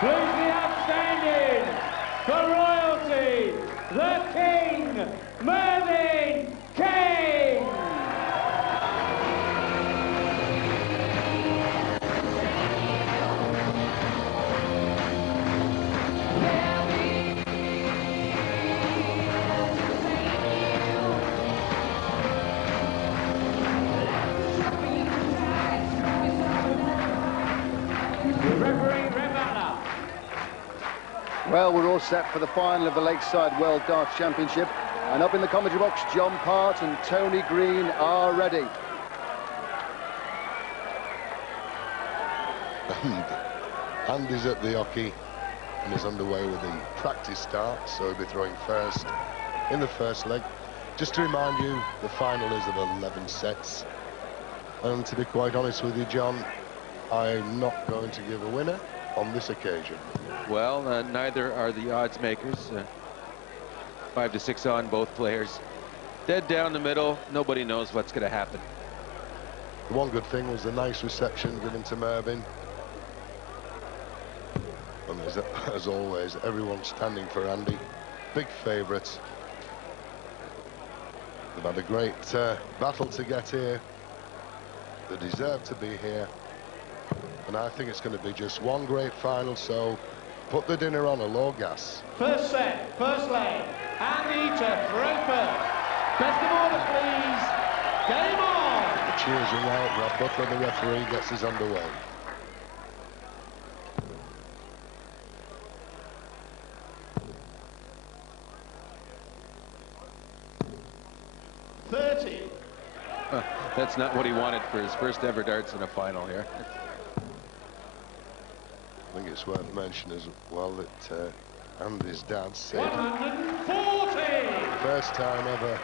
Please the outstanding, for royalty, the King, Mervyn King! Well, we're all set for the final of the Lakeside World Darts Championship. And up in the commentary box, John Part and Tony Green are ready. And Andy's at the hockey and is underway with the practice start, so he'll be throwing first in the first leg. Just to remind you, the final is of 11 sets. And to be quite honest with you, John, I'm not going to give a winner on this occasion. Well, neither are the odds makers. 5 to 6 on both players. Dead down the middle. Nobody knows what's going to happen. The one good thing was the nice reception given to Mervyn. And as always, everyone's standing for Andy. Big favourite. They've had a great battle to get here. They deserve to be here. And I think it's going to be just one great final, so put the dinner on a low gas. First set, first leg, Andy to throw first. Best of order, please. Game on! The cheers ring out. Rob Butler, the referee, gets us underway. That's not what he wanted for his first ever darts in a final here. I think it's worth mentioning as well that Andy's dad said 140! first time ever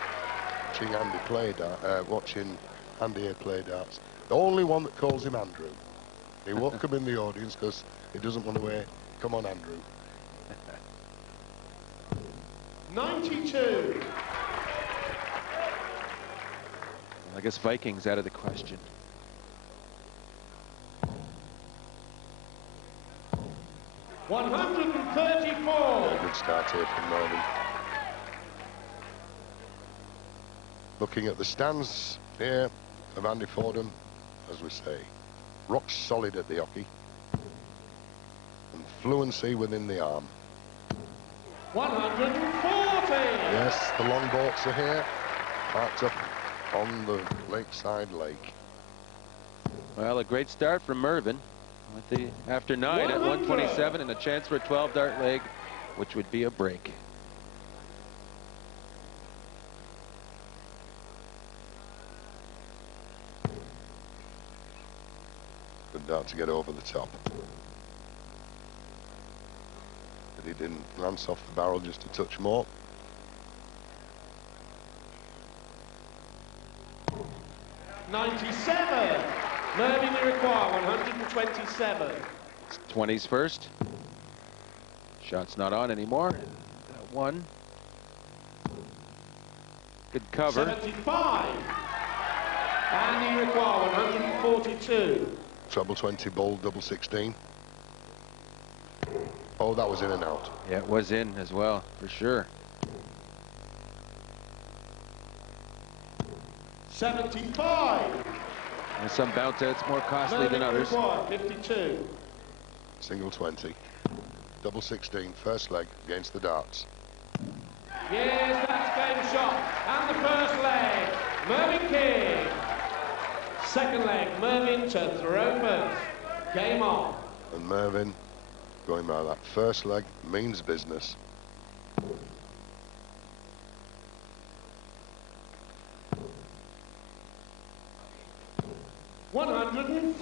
watching Andy here play darts. The only one that calls him Andrew. He won't come in the audience because he doesn't want to hear, "Come on, Andrew." 92. I guess Vikings out of the question. $134. Good start here from Mervyn. Looking at the stands here of Andy Fordham, as we say, rock solid at the hockey and fluency within the arm. 140. Yes, the long boats are here, parked up on the lakeside lake. Well, a great start from Mervyn with the after 9 at 127 and a chance for a 12-dart leg, which would be a break. Good dart to get over the top. But he didn't glance off the barrel just a touch more. $97. Mervyn, you require 127. It's 20s first. Shot's not on anymore. That one. Good cover. 75. And you require 142. Treble 20 ball, double 16. Oh, that was in and out. Yeah, it was in as well, for sure. 75. And some bounce outs more costly than others. 52. Single 20. Double 16, first leg against the darts. Yes, that's game shot. And the first leg, Mervyn King. Second leg, Mervyn to throw first. Game on. And Mervyn, going by that first leg, means business. $140.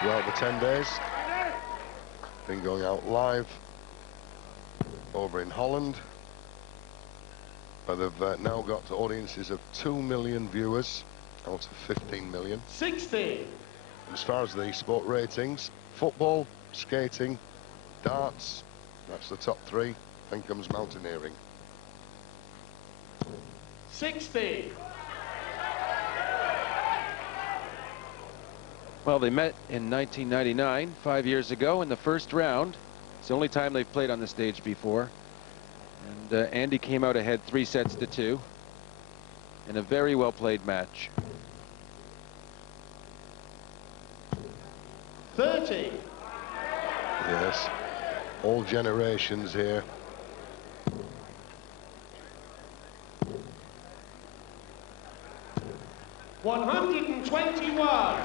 Throughout the 10 days, been going out live over in Holland, where they've now got audiences of 2 million viewers out of 15 million. 60. As far as the sport ratings, football, skating, darts, that's the top 3, then comes mountaineering. 60. Well, they met in 1999, 5 years ago, in the first round. It's the only time they've played on the stage before. And Andy came out ahead 3 sets to 2 in a very well played match. 30. Yes, all generations here. $121. Well,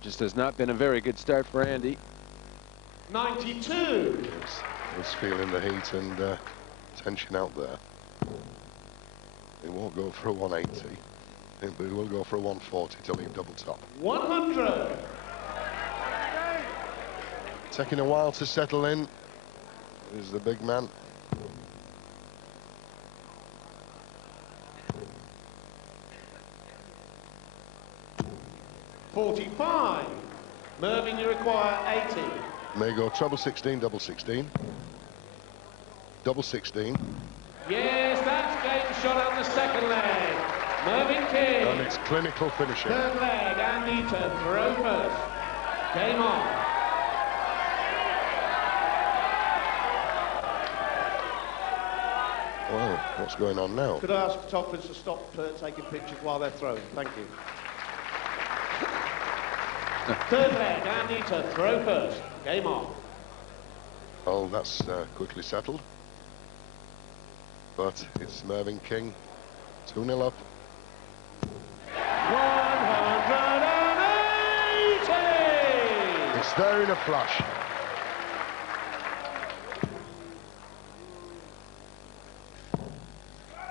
just has not been a very good start for Andy. 92. Yes, he's feeling the heat and tension out there. He won't go for a 180, but he will go for a 140 to leave double top. 100. Taking a while to settle in is the big man. $45. Mervyn, you require 80. May go treble 16, double 16. Double 16. Yes, that's game shot on the second leg. Mervyn King. And it's clinical finishing. Third leg, Andy to throw first. Game on. Well, what's going on now? Could I ask photographers to stop taking pictures while they're throwing? Thank you. Third leg, Andy to throw first. Game on. Oh, that's quickly settled. But it's Mervyn King, 2-0 up. 180. It's there in a flash.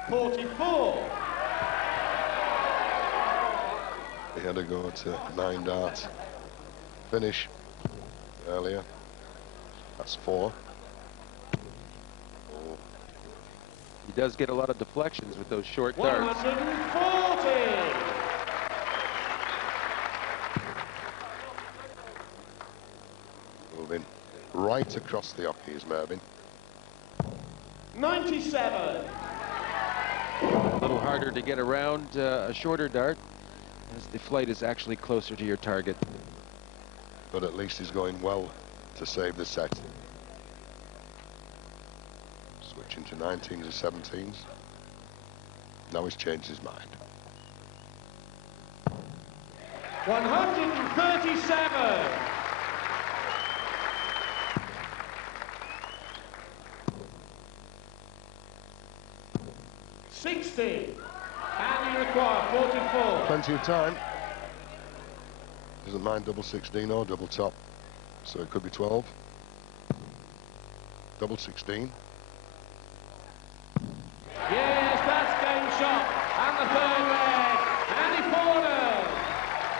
$44. He had to go to 9 darts. Finish earlier. That's 4. He does get a lot of deflections with those short darts. 140. Moving right across the hockey is Mervyn. 97. A little harder to get around a shorter dart, as the flight is actually closer to your target. But at least he's going well to save the set. Switching to 19s and 17s. Now he's changed his mind. 137. $60. And you require 44. Plenty of time. Doesn't mind double 16 or double top. So it could be 12. Double 16. Yes, that's game shot. And the third leg. Andy Fordham.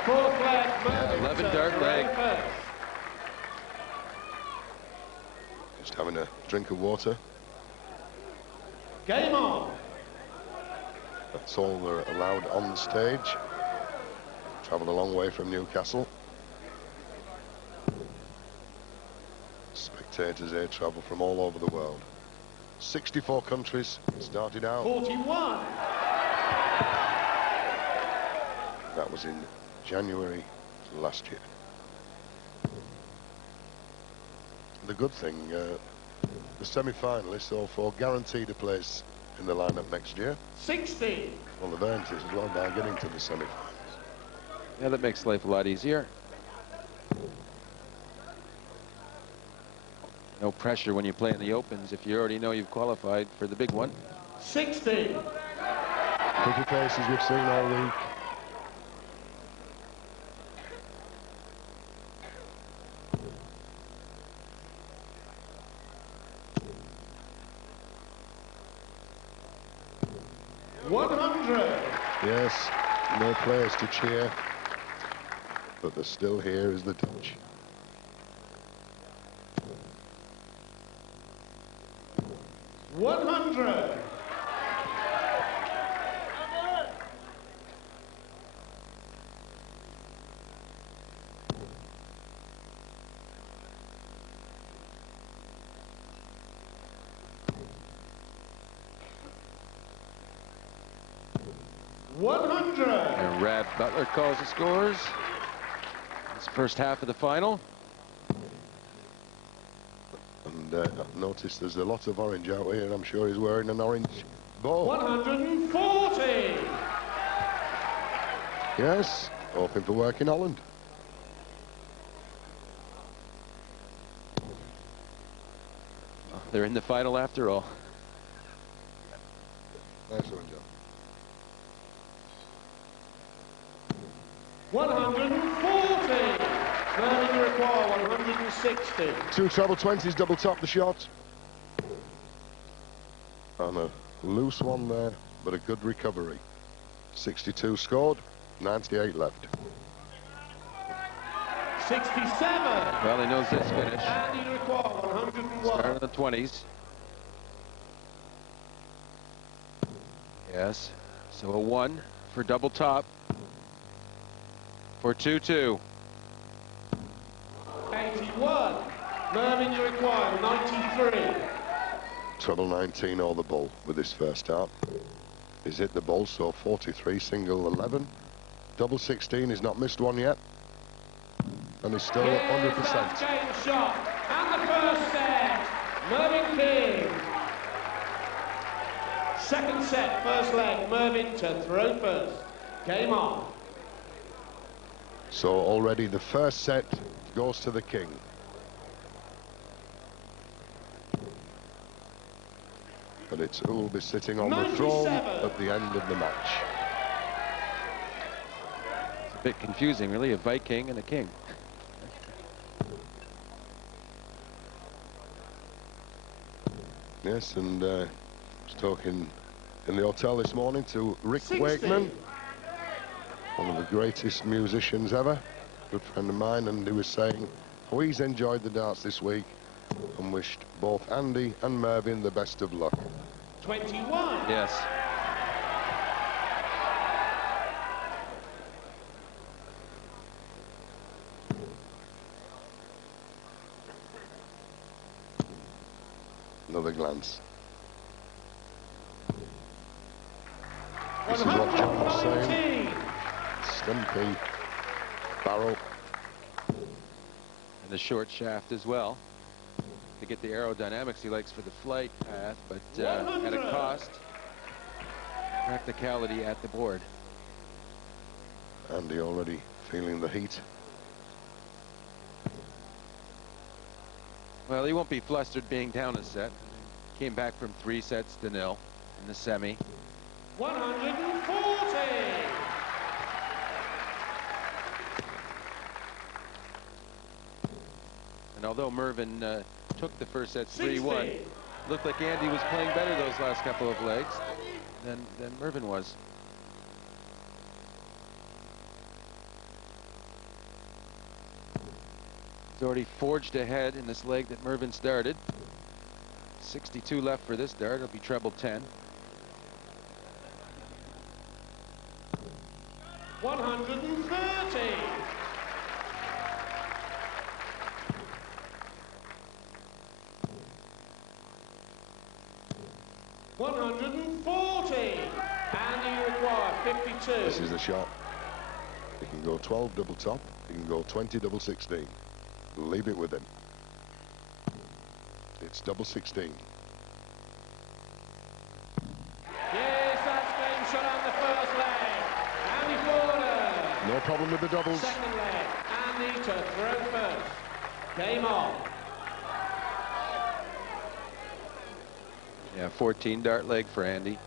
Fourth leg. Mervyn 11 to dart throw leg. first. Just having a drink of water. Game on. That's all they're allowed on the stage. Travelled a long way from Newcastle. Spectators here travel from all over the world. 64 countries started out. 41. That was in January last year. The good thing, the semi-finalists all four guaranteed a place in the lineup next year. 60. Well, they've earned it as well by getting to the semi-finals. Yeah, that makes life a lot easier. No pressure when you play in the Opens if you already know you've qualified for the big one. 60. Pretty faces we've seen all week. Yes, no players to cheer, but they're still here as the Dutch. $100. 100. And Rab Butler calls the scores. It's the first half of the final. And I've noticed there's a lot of orange out here, and I'm sure he's wearing an orange ball. 140. Yes, hoping for work in Holland. Oh, they're in the final after all. Nice one, John. 140. Mervyn require 160. Two treble 20s, double top the shot. And a loose one there, but a good recovery. 62 scored, 98 left. 67. Well, he knows this finish. And he require 101. Start on the 20s. Yes. So a 1 for double top. For 2-2. 81. Mervyn, you require 93. Treble 19 or the bull with this first start. He's hit the ball, so 43, single 11. Double 16, he's not missed one yet. And he's still at 100%. That's game shot. And the first set. Mervyn King. Second set, first leg. Mervyn to throw first. Game on. So already the first set goes to the king. But it's who will be sitting on 97. the throne at the end of the match. It's a bit confusing, really, a Viking and a king. Yes, and I was talking in the hotel this morning to Rick 60. Wakeman, one of the greatest musicians ever, good friend of mine, and he was saying how he's enjoyed the darts this week and wished both Andy and Mervyn the best of luck. 21. Yes. Another glance. This is what John was saying. Stumpy barrel. And the short shaft as well. To get the aerodynamics he likes for the flight path, but at a cost. Practicality at the board. Andy already feeling the heat. Well, he won't be flustered being down a set. Came back from 3 sets to 0 in the semi. 140. And although Mervyn took the first set 3-1, looked like Andy was playing better those last couple of legs than Mervyn was. He's already forged ahead in this leg that Mervyn started. 62 left for this dart. It'll be treble 10. 130. 140. And you require 52. This is the shot. He can go 12 double top. He can go 20 double 16. Leave it with him. It's double 16. Yes, that's game shot on the first leg. Andy Fordham. No problem with the doubles. Second leg. Andy to throw first. Game on. Yeah, 14 dart leg for Andy.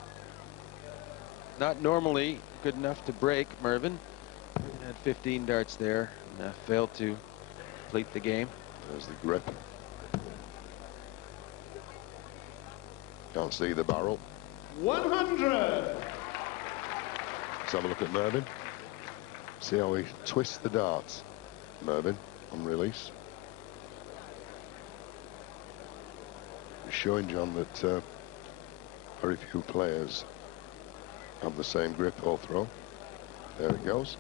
Not normally good enough to break Mervyn. Had 15 darts there and failed to complete the game. There's the grip. Can't see the barrel. 100. Let's have a look at Mervyn. See how he twists the darts. Mervyn on release. He's showing John that very few players have the same grip or throw. There it goes.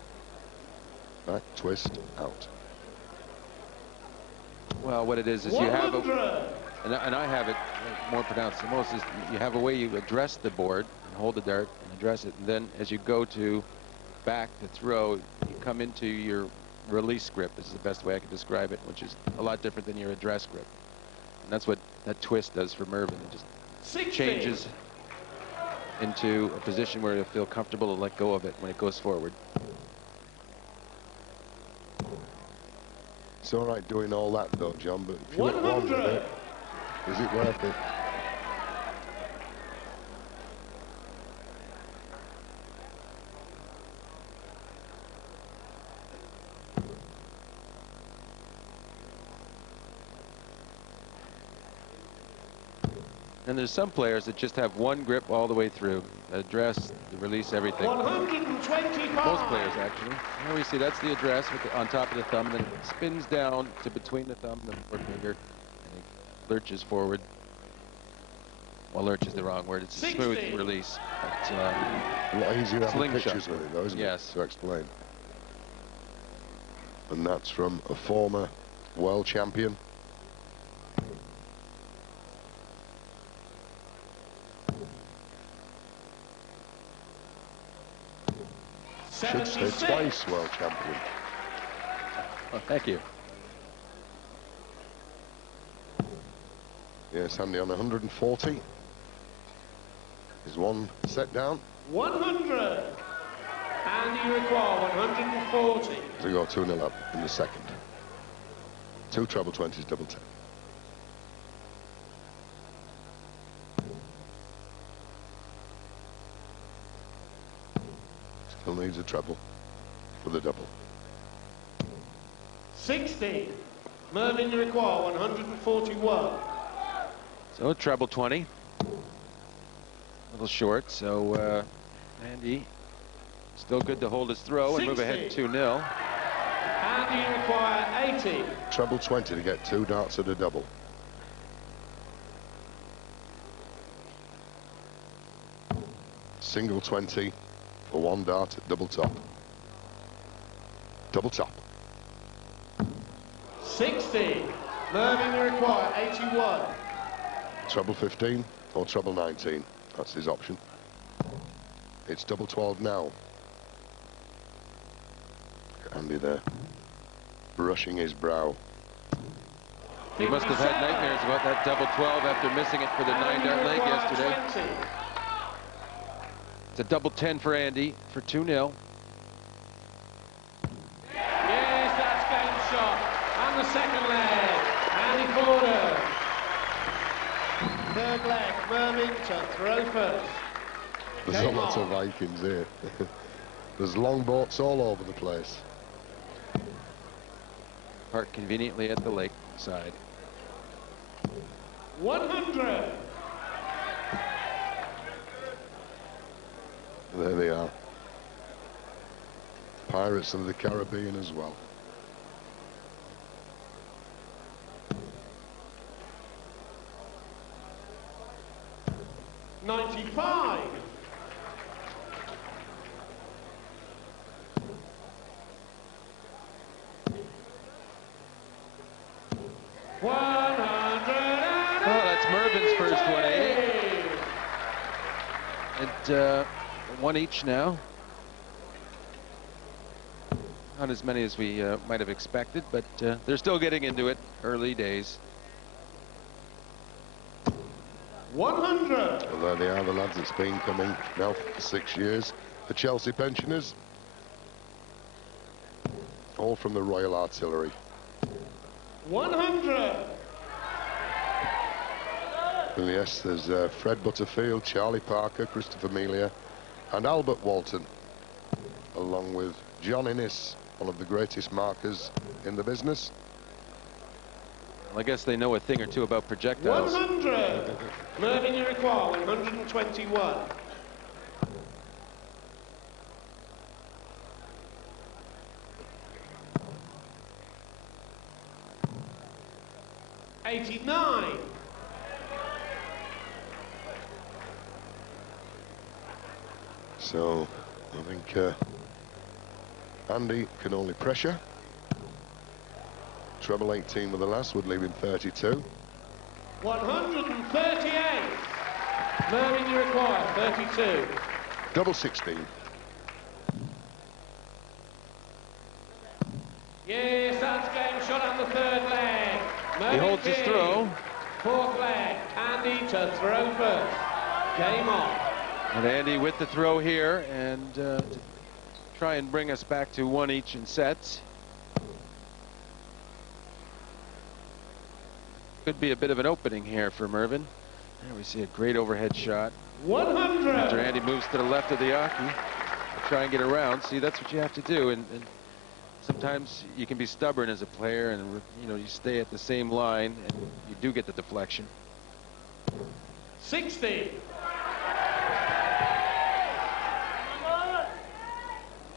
Back, twist, out. Well, what it is you have a, and I have it more pronounced than most, is you have a way you address the board. hold the dart and address it. And then as you go to back to throw, you come into your release grip, is the best way I can describe it, which is a lot different than your address grip. And that's what that twist does for Mervyn. It just 60. changes into a position where you'll feel comfortable to let go of it when it goes forward. It's all right doing all that though, John, but if you hit one with it, is it worth it? And there's some players that just have one grip all the way through. Address, the release, everything. 125. Most players, actually. Here we see that's the address with on top of the thumb, and then it spins down to between the thumb and the forefinger, and it lurches forward. Well, lurch is the wrong word. It's a 60. smooth release. But, A lot easier to have slingshot. pictures with it though, isn't Yes. it? To explain. And that's from a former world champion. Should say 76. twice world champion. oh, thank you. Yes, Andy on 140. Is one set down. 100. And you require 140. To go 2-0 up in the second. 2 treble 20s, double 10. Still needs a treble for the double. 60. Mervyn, you require 141. So treble 20. A little short, so Andy still good to hold his throw and move ahead 2-0. And you require 80. Treble 20 to get 2 darts at a double. Single 20 for 1 dart at double top. Double top. 60. Mervyn, you require 81. Treble 15 or treble 19. That's his option. It's double 12 now. Andy there, brushing his brow. He must have had nightmares about that double 12 after missing it for the 9-dart leg yesterday. 20. It's a double 10 for Andy for 2-0. Yes, that's game shot. And the second leg. Andy Fordham. Third leg. Mervyn to throw first. There's a Game lot of on. Vikings here. There's longboats all over the place. Parked conveniently at the lake side. 100. There they are. Pirates of the Caribbean as well. $95. Oh, that's Mervyn's first 180. And one each now. Not as many as we might have expected, but they're still getting into it. Early days. 100. Well, there they are, the lads that's been coming now for 6 years. The Chelsea pensioners. All from the Royal Artillery. 100. And yes, there's Fred Butterfield, Charlie Parker, Christopher Melia, and Albert Walton, along with John Innes, one of the greatest markers in the business. Well, I guess they know a thing or two about projectiles. 100. Mervyn, you require 121. $89. So I think Andy can only pressure. Treble 18 with the last would leave him 32. 138. Mervyn, you require 32. Double 16. Yes, that's game shot on the third leg. Mervyn He holds his King. throw. Fourth leg, Andy to throw first. Game on. And Andy with the throw here, and to try and bring us back to one each in sets. Could be a bit of an opening here for Mervyn. There we see a great overhead shot. 100. After Andy moves to the left of the Aki, try and get around. See, that's what you have to do. And sometimes you can be stubborn as a player, and you know, you stay at the same line, and you do get the deflection. 60.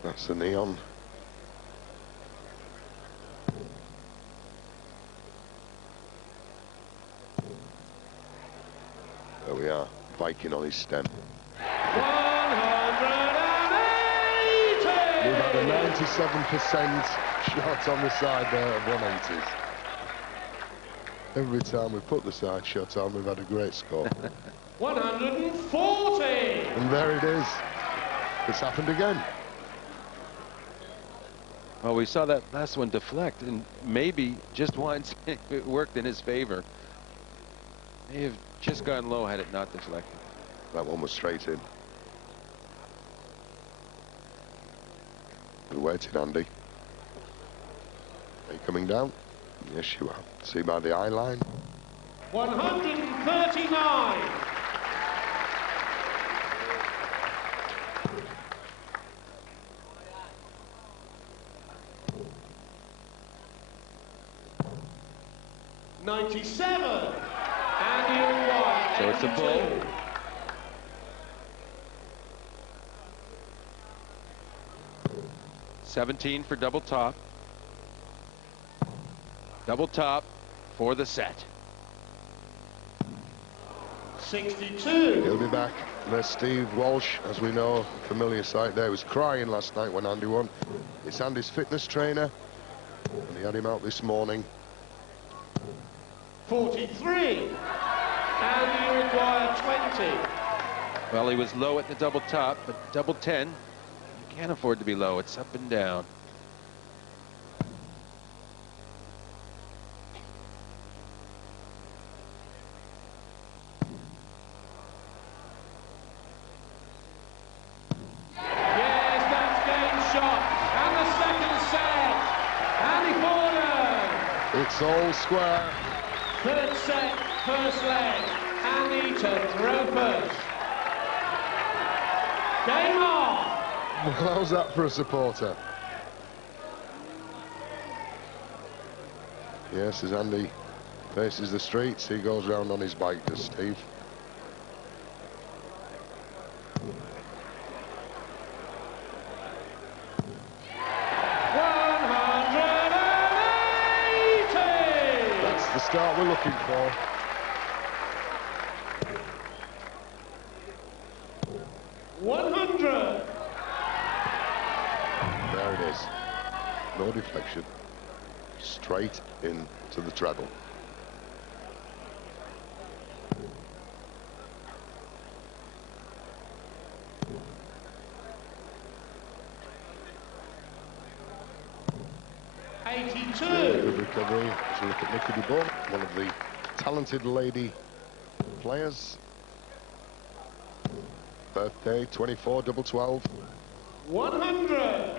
That's the neon. There we are, Viking on his stem. 180. We've had a 97% shot on the side there of 180s. Every time we put the side shot on, we've had a great score. 140. And there it is. It's happened again. Well, we saw that last one deflect, and maybe just once it worked in his favor. May have just gone low had it not deflected. That one was straight in. Good waiting, Andy. Are you coming down? Yes, you are. See by the eye line. 139. $97. And you won. So it's a bull. 17 for double top. Double top for the set. 62. He'll be back. There's Steve Walsh, as we know, familiar sight there. He was crying last night when Andy won. It's Andy's fitness trainer, and he had him out this morning. 43. And you require 20. Well, he was low at the double top, but double 10, you can't afford to be low. It's up and down. Yes, that's game shot. And the second set. Andy Fordham. It's all square. Third set, first leg. Andy to throw first. Game on. Well, how's that for a supporter? Yes, as Andy faces the streets, he goes round on his bike, does Steve. That's the start we're looking for. There it is. No deflection. Straight into the treble. Good recovery. So look at Nicky DeBoer, one of the talented lady players. Birthday, 24, double 12. 100.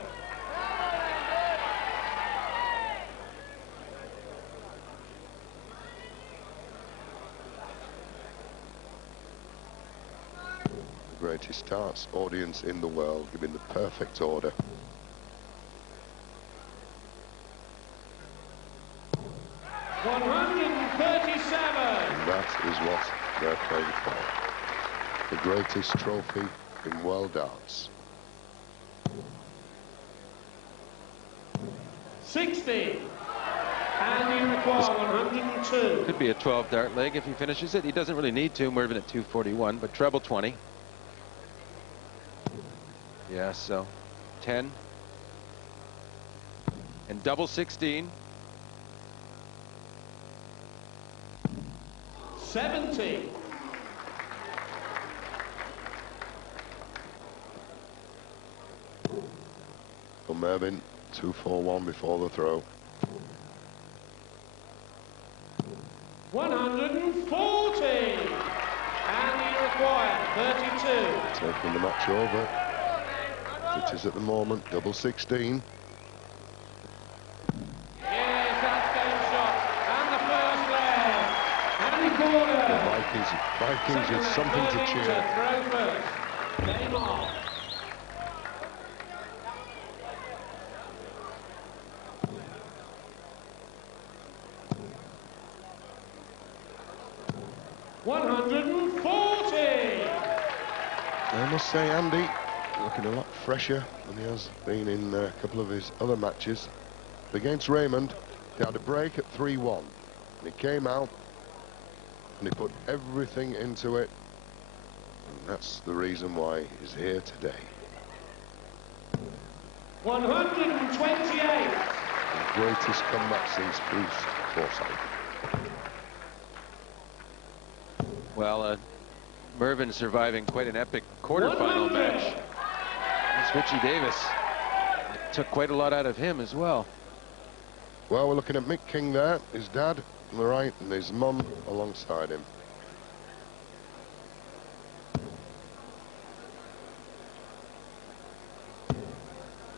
The greatest darts audience in the world, giving the perfect order. And that is what they're playing for. The greatest trophy in world darts. 60. And you require 102. Could be a 12 dart leg if he finishes it. He doesn't really need to. Mervyn at 241, but treble 20. Yeah, so 10. And double 16. 70. Mervyn, 2-4-1 before the throw. 140. And he required 32. Taking the match over. It is at the moment, double 16. Yes, that's game shot. And the first leg. And he called it. The Vikings with something to cheer. Throw first. Game on. I must say, Andy, looking a lot fresher than he has been in a couple of his other matches. Against Raymond, he had a break at 3-1. And he came out and he put everything into it. And that's the reason why he's here today. 128. The greatest comeback since Bruce Forsyth. Well, Mervyn surviving quite an epic quarterfinal match. It's Richie Davis. It took quite a lot out of him as well. Well, we're looking at Mick King there, his dad on the right, and his mum alongside him.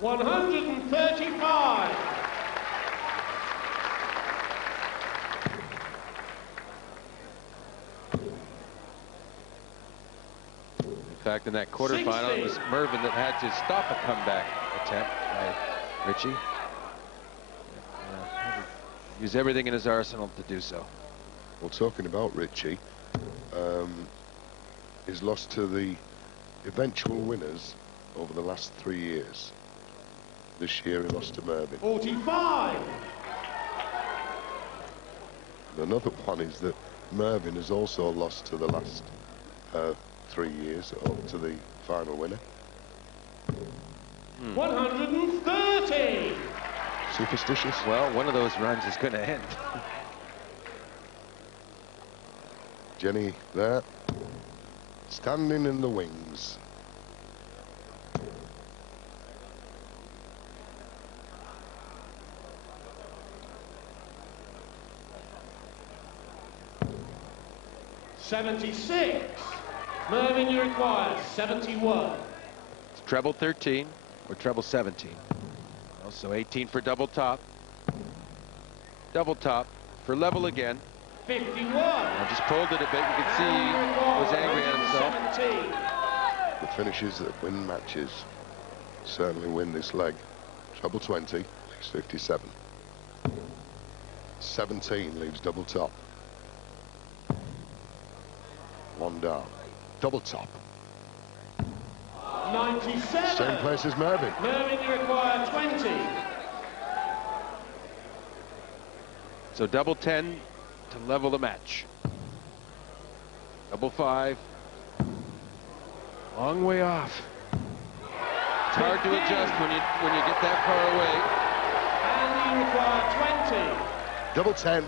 $135. In fact, in that quarterfinal, it was Mervyn that had to stop a comeback attempt by Richie. Use everything in his arsenal to do so. Well, talking about Richie, he's lost to the eventual winners over the last 3 years. This year he lost to Mervyn. 45. And another one is that Mervyn has also lost to the last 3 years up to the final winner. 130. Superstitious? Well, one of those runs is going to end. Jenny there, standing in the wings. $76. Mervyn, you require 71. It's treble 13 or treble 17. Also 18 for double top. Double top for level again. 51. I just pulled it a bit. You can see he was angry at himself. 17. The finishes that win matches certainly win this leg. Treble 20 leaves 57. 17 leaves double top. One down. Double top. 97. Same place as Mervyn. Mervyn, you require 20. So double 10 to level the match. Double 5. Long way off. It's hard to adjust when you get that far away. And you require 20. Double 10.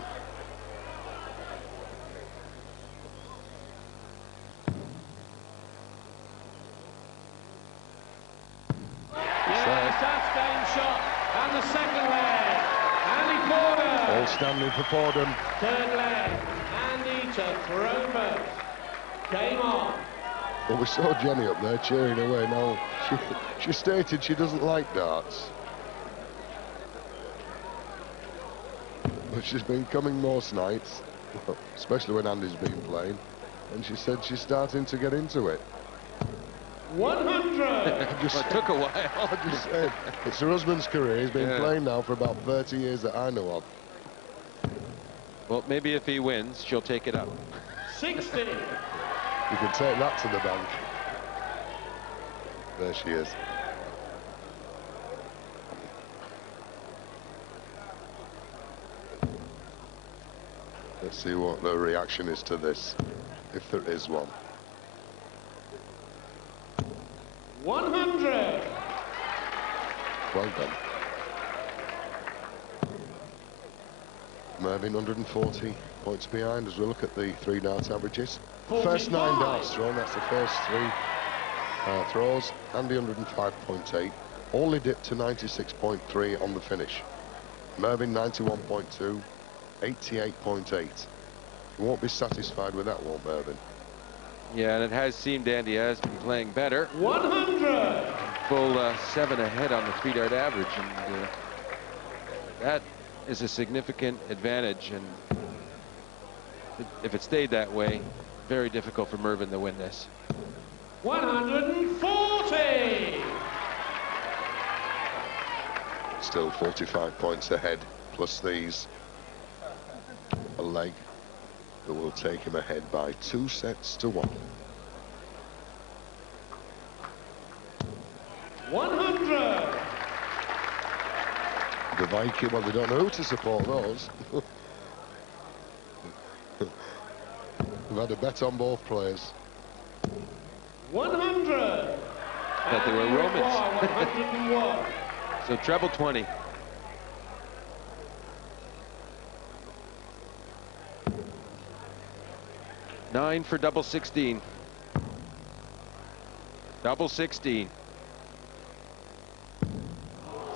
Yes, that's game shot. And the second leg. Andy Fordham. All standing for Fordham. Third leg. Andy to throw first. Game on. Well, we saw Jenny up there cheering away. Now, she stated she doesn't like darts. But she's been coming most nights, especially when Andy's been playing. And she said she's starting to get into it. 100. Well, it took a while. I just said, it's her husband's career. He's been playing now for about 30 years that I know of. Well, maybe if he wins, she'll take it up. 60. You can take that to the bank. There she is. Let's see what the reaction is to this, if there is one. 100. Well done. Mervyn 140 points behind as we look at the 3 darts averages. 45. First 9 darts thrown, that's the first 3 throws. Andy 105.8, only dipped to 96.3 on the finish. Mervyn 91.2, 88.8. You won't be satisfied with that, won't Mervyn? Yeah, and it has seemed Andy has been playing better. 100. Full 7 ahead on the 3-dart average, and that is a significant advantage. And if it stayed that way, very difficult for Mervyn to win this. 140. Still 45 points ahead, plus these. A leg that will take him ahead by 2 sets to 1. 100. The Viking, well, they don't know who to support those. We've had a bet on both players. 100. That they were Romans. 101. So treble 20. Nine for double 16. Double 16.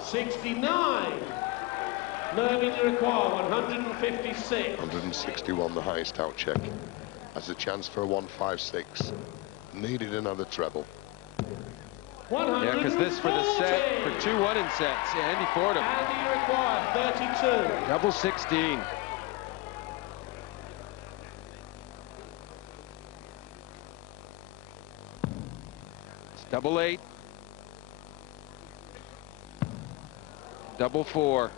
69. Mervyn, you require 156. 161, the highest out check. Has a chance for a 156. Needed another treble. Yeah, because this for the set, for 2-1 in sets. Yeah, Andy Fordham. Andy, you require 32. Double 16. It's double 8. Double 4.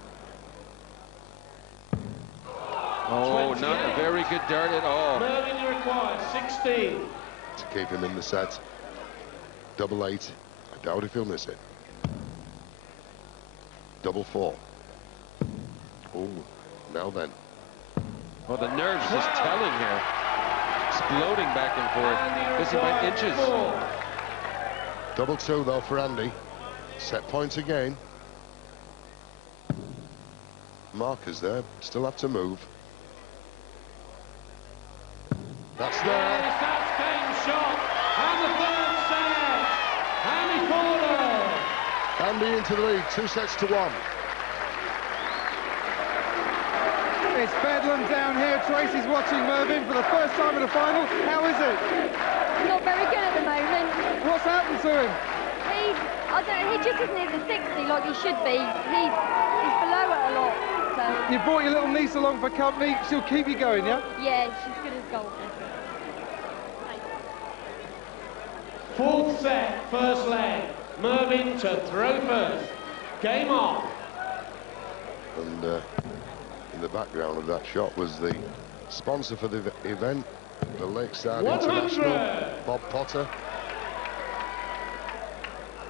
Oh, not a very good dart at all. Mervyn, you require 16. To keep him in the set. Double 8. I doubt if he'll miss it. Double 4. Oh, now then. Well, the nerves just telling here. Exploding back and forth. Missing by inches. Double 2 though for Andy. Set point again. Markers there. Still have to move. That's there. Yes, that's game shot. And the third set. Andy Fordham. Andy into the lead. 2 sets to 1. It's bedlam down here. Tracy's watching Mervyn for the first time in a final. How is it? Not very good at the moment. What's happened to him? I don't know, he just isn't in the 60 like he should be. He's below it a lot. So You brought your little niece along for company. She'll keep you going, yeah? yeah, she's good as gold. Fourth set, first leg. Mervyn to throw first. Game on. And in the background of that shot was the sponsor for the event, the Lakeside 100. International, Bob Potter.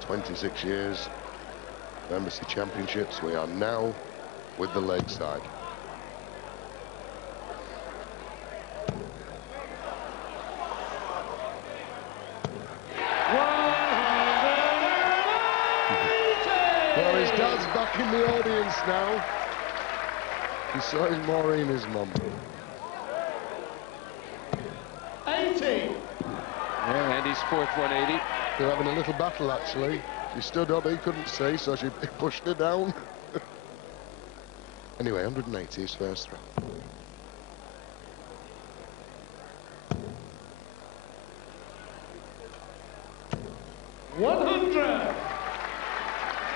26 years, Embassy Championships. We are now with the Lakeside. Well, his dad's back in the audience now. He saw his Maureen, his mum. 80. Yeah, Andy's fourth 180. They're having a little battle, actually. She stood up, he couldn't see, so she pushed her down. Anyway, 180 is first throw.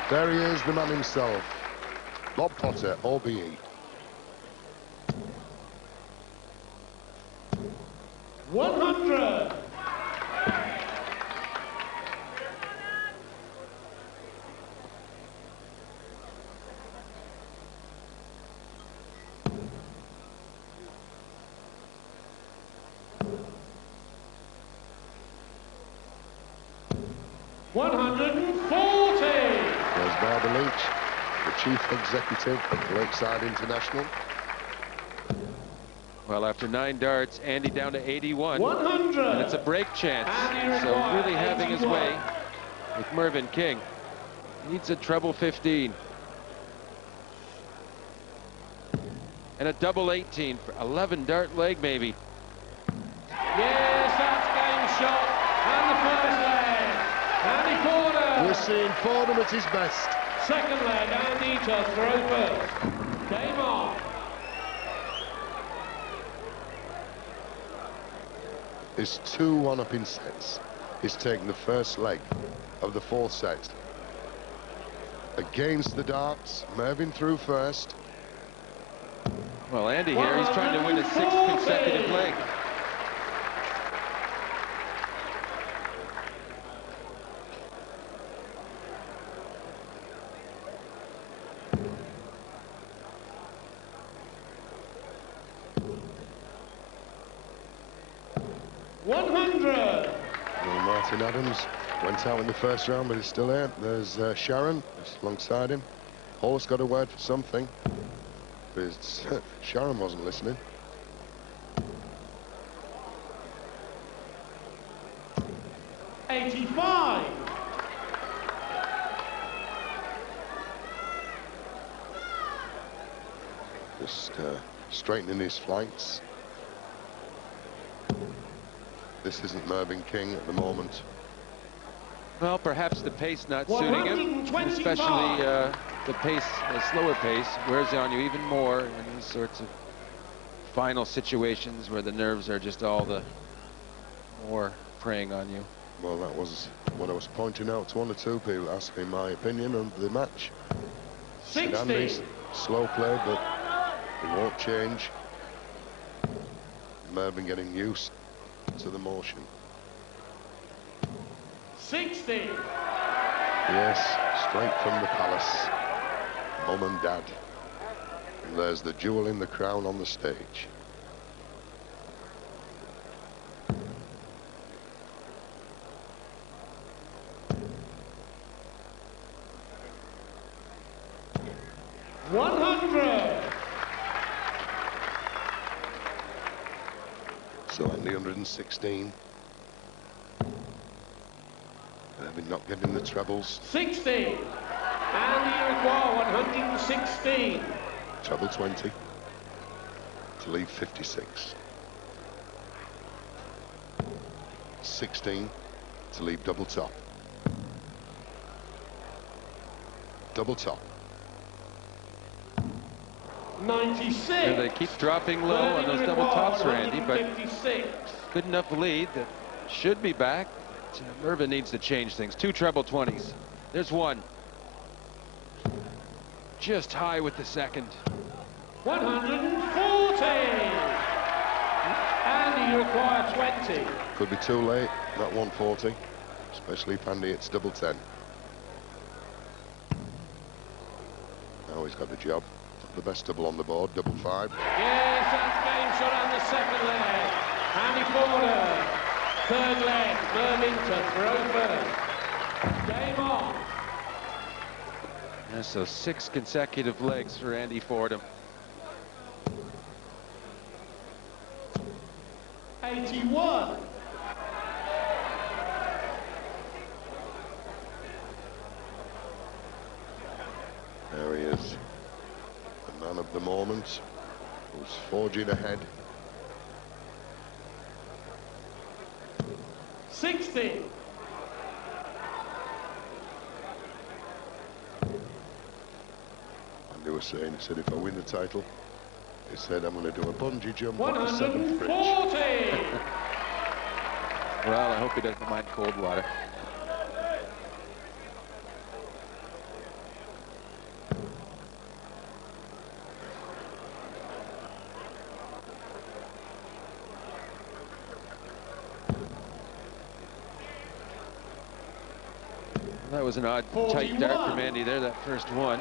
There he is, the man himself. Bob Potter, OBE. 100. There's Barbara Leach, the Chief Executive of Lakeside International. Well, after 9 darts, Andy down to 81. 100. And it's a break chance. Andy So requires really having his 81. way with Mervyn King. Needs a treble 15. And a double 18 for 11 dart leg maybe. Yes, that's game shot. And the first leg. Andy Fordham. We're seen Fordham at his best. Second leg, Andy to throw first. Game on. It's 2-1 up in sets. He's taken the first leg of the fourth set. Against the darts, Mervyn through first. Well, Andy here, he's trying to win a 6th consecutive leg. Well, Martin Adams went out in the first round, but he's still here. There's Sharon alongside him. Hall's got a word for something, but Sharon wasn't listening. Just straightening his flights. This isn't Mervyn King at the moment. Well, perhaps the pace not suiting him, especially the pace, the slower pace, wears on you even more in these sorts of final situations where the nerves are just all the more preying on you. Well, that was what I was pointing out to one or two people asking my opinion on the match. 60. Andy's slow play, but it won't change. Mervyn getting used to the motion. 60. Yes, straight from the palace. Mum and Dad. And there's the jewel in the crown on the stage. So Andy 116. Mervyn not getting the trebles. 60. And you require 116. Treble 20 to leave 56. 16 to leave double top. Double top. 96. And they keep dropping low on those double tops for Andy, but good enough lead that should be back. Mervyn needs to change things. 2 treble 20s. There's one. Just high with the second. 140. Andy, you require 20. Could be too late, that 140, especially if Andy hits double 10. Now he's got the job. The best double on the board, double 5. Yes, that's game shot on the second leg. Andy Fordham. Third leg, Mervyn to throw first. Game on. Yeah, so 6 consecutive legs for Andy Fordham. 81. There he is, the man of the moment, who's forging ahead. 60. Andy was saying, he said, if I win the title, he said, I'm going to do a bungee jump off the 7th bridge. 140. Well, I hope he doesn't mind cold water. That was an odd, tight dart from Andy there, that first one.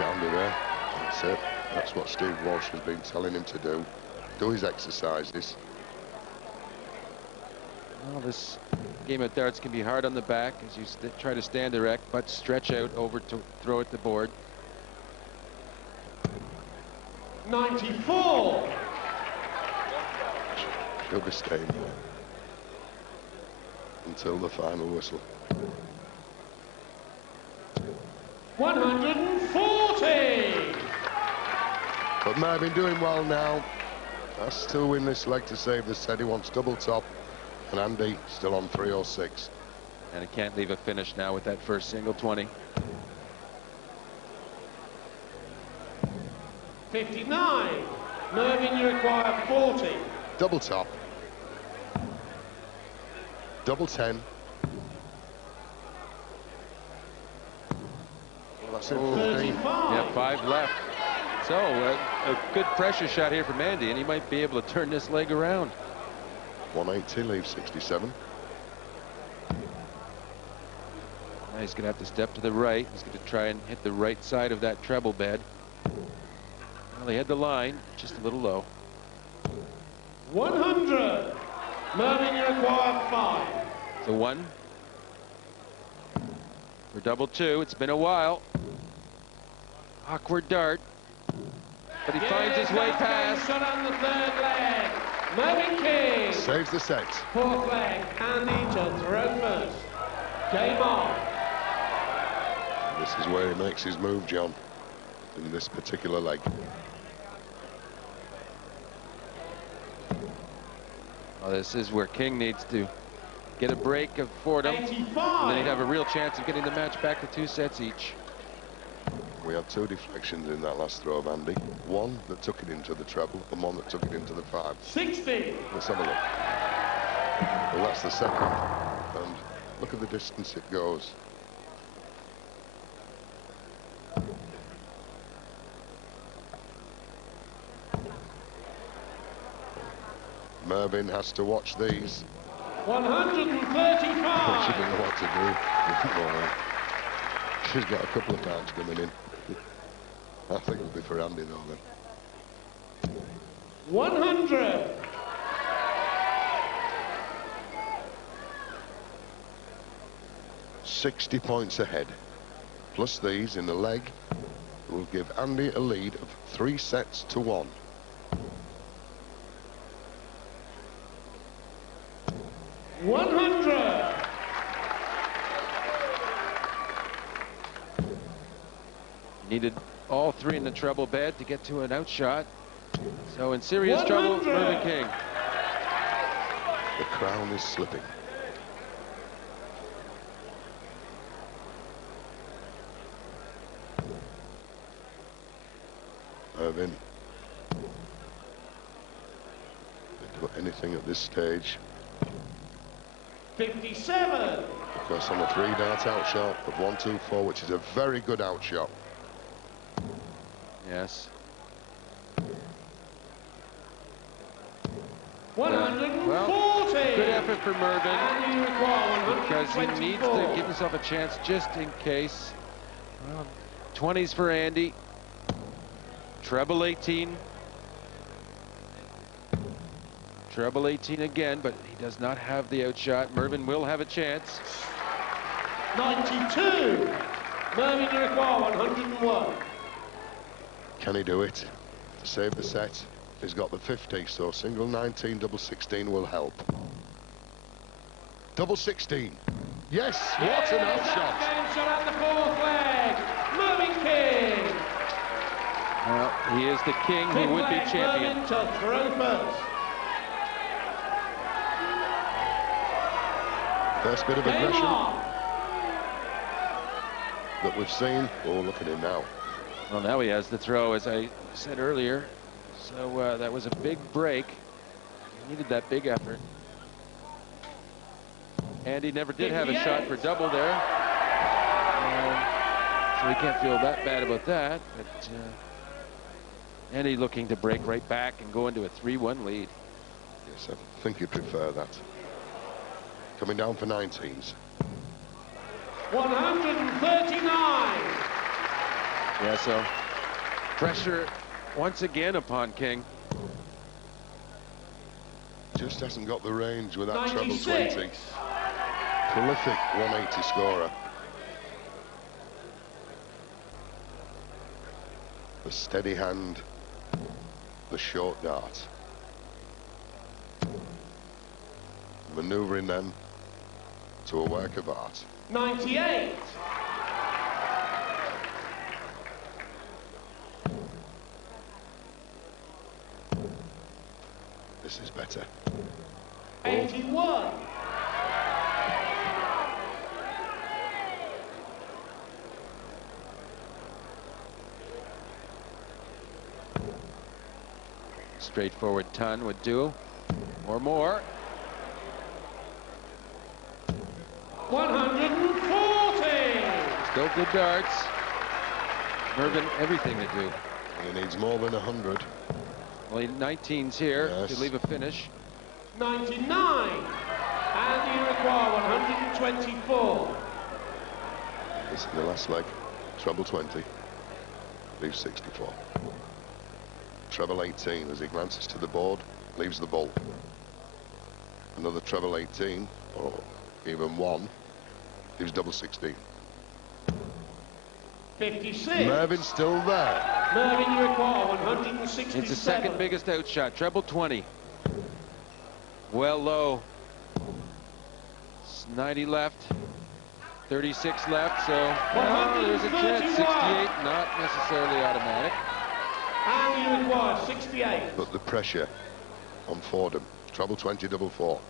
Andy there. That's it. That's what Steve Walsh has been telling him to do. Do his exercises. Well, this game of darts can be hard on the back as you try to stand erect, but stretch out over to throw at the board. 94. She'll be staying there until the final whistle. 140. But Mervyn doing well now. Has to win this leg to save the set. He wants double top. And Andy still on 306. And he can't leave a finish now with that first single 20. 59. Mervyn, you require 40. Double top. Double 10. Well, that's it. 15. Yeah, 5 left. So a good pressure shot here from Andy, and he might be able to turn this leg around. 180 leaves 67. Now he's going to have to step to the right. He's going to try and hit the right side of that treble bed. Well, they had the line, just a little low. 100. Mervyn, you require 5. So 1 for double 2. It's been a while. Awkward dart. But he finds his way past. Shot on the third leg. Mervyn King. Saves the set. Fourth leg. Andy to throw first. Game on. This is where he makes his move, John, in this particular leg. Well, this is where King needs to get a break of Fordham. 85. And then he'd have a real chance of getting the match back to 2 sets each. We had 2 deflections in that last throw of Andy. One that took it into the treble and one that took it into the 5. 60. Let's have a look. Well, that's the second. And look at the distance it goes. Mervyn has to watch these. 135. She doesn't know what to do. She's got a couple of counts coming in. I think it'll be for Andy though then. 100. $60 points ahead. Plus these in the leg will give Andy a lead of 3 sets to 1. Needed all 3 in the treble bed to get to an outshot. So in serious trouble, Mervyn King. The crown is slipping. Mervyn. They do anything at this stage. 57. Of course, on the 3-dart outshot of 124, which is a very good outshot. Yes. 140. Well, good effort for Mervyn, And you require because he 124. needs to give himself a chance just in case. Well, 20s for Andy. Treble 18. Treble 18 again, but he does not have the outshot. Mervyn will have a chance. 92. Mervyn, you require 101. Can he do it to save the set? He's got the 50, so single 19, double 16 will help. Double 16. Yes, what an outshot. Game shot at the fourth leg. Mervyn King. Well, he is the king who would be champion. Mervyn to throw first. First bit of Game aggression on. that we've seen. Oh, look at him now. Well, now he has the throw, as I said earlier. So that was a big break. He needed that big effort. And he never did have a shot for double there. So he can't feel that bad about that. But Andy looking to break right back and go into a 3-1 lead. Yes, I think you'd prefer that. Coming down for 19s. 139. Yeah, so pressure once again upon King. Just hasn't got the range with that treble 96. 20. Prolific 180 scorer. The steady hand, the short dart. Manoeuvring them to a work of art. 98. this is better. 81. Straightforward ton would do, or more. 140. Still good darts. Mervyn, everything to do. He needs more than 100. Well, 19's here Yes. to leave a finish. 99. And you require 124. This is the last leg. Treble 20. Leaves 64. Treble 18 as he glances to the board, leaves the ball. Another treble 18, or even one, leaves double 16. 56. Mervyn still there. Mervyn, you require 167. It's the second biggest outshot, treble 20. Well low. It's 90 left, 36 left, so well, there's a chance. 68, not necessarily automatic. And you require 68. But the pressure on Fordham. Treble 20, double 4.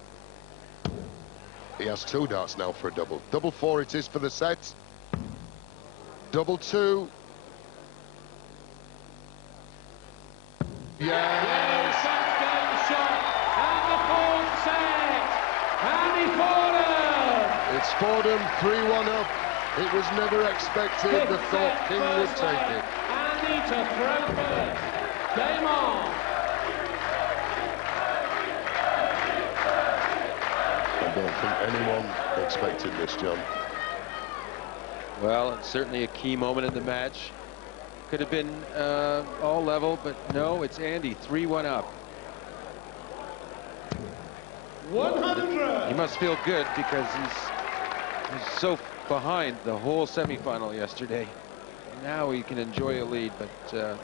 He has 2 darts now for a double. Double 4 it is for the set. Double 2. Yes, Yes! that's game shot. And the fourth set. Andy Fordham. It's Fordham 3-1 up. It was never expected. The thought King would take it. Andy to throw first. Game on. I don't think anyone expected this, John. Well, it's certainly a key moment in the match. Could have been all level, but no, it's Andy, 3-1 up. 100. He must feel good because he's so behind the whole semifinal yesterday. Now he can enjoy a lead, but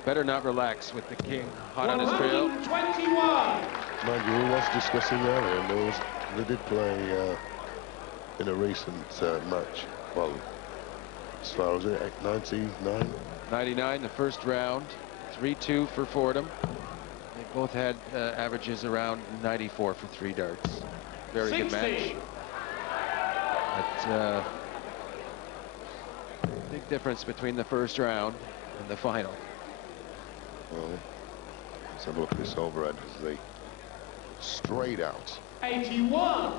better not relax with the King hot on his trail. 121. Mind you, we was discussing earlier, and they did play in a recent match. Well, as far as it, 99? 99, the first round. 3-2 for Fordham. They both had averages around 94 for 3 darts. Very 60. good match. But big difference between the first round and the final. Well, let's have a look at this overhead as they straight out. 81.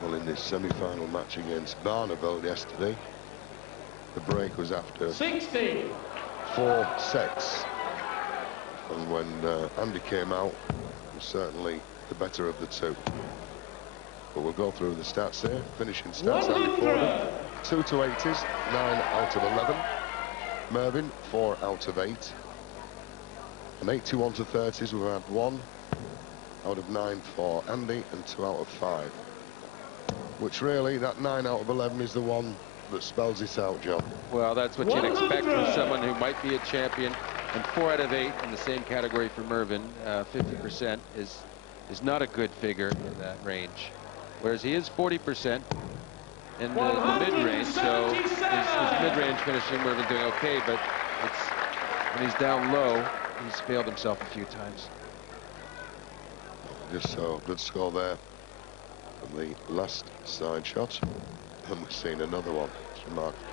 Well, in this semi-final match against Barneveld yesterday, the break was after 60. 4 sets, and when Andy came out, he was certainly the better of the 2. But we'll go through the stats here. Finishing stats: Andy Fordham, 2 to 80s, 9 out of 11. Mervyn, 4 out of 8. And 81 to 30s, we've had 1 out of 9 for Andy and 2 out of 5. Which really, that 9 out of 11 is the one that spells it out, John. Well, that's what you'd expect from someone who might be a champion. And 4 out of 8 in the same category for Mervyn. 50% is not a good figure in that range. Whereas he is 40% in the mid-range, so his mid-range finishing, Mervyn doing okay, but it's when he's down low, he's failed himself a few times. Just so, good score there. And the last side shot, and we've seen another one. It's remarkable.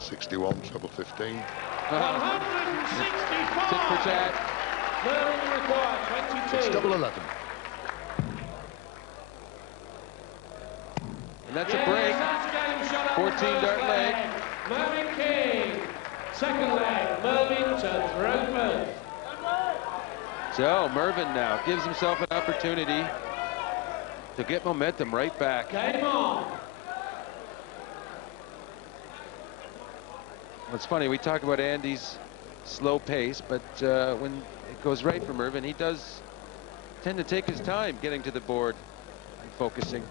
61, treble 15. 165. Tit for tat. Mervyn require 22. It's double 11. And that's a break. 14 dart leg. Mervyn King. Second leg, Mervyn to throw first. So Mervyn now gives himself an opportunity to get momentum right back. Game on. It's funny, we talk about Andy's slow pace, but when it goes right for Mervyn, he does tend to take his time getting to the board and focusing.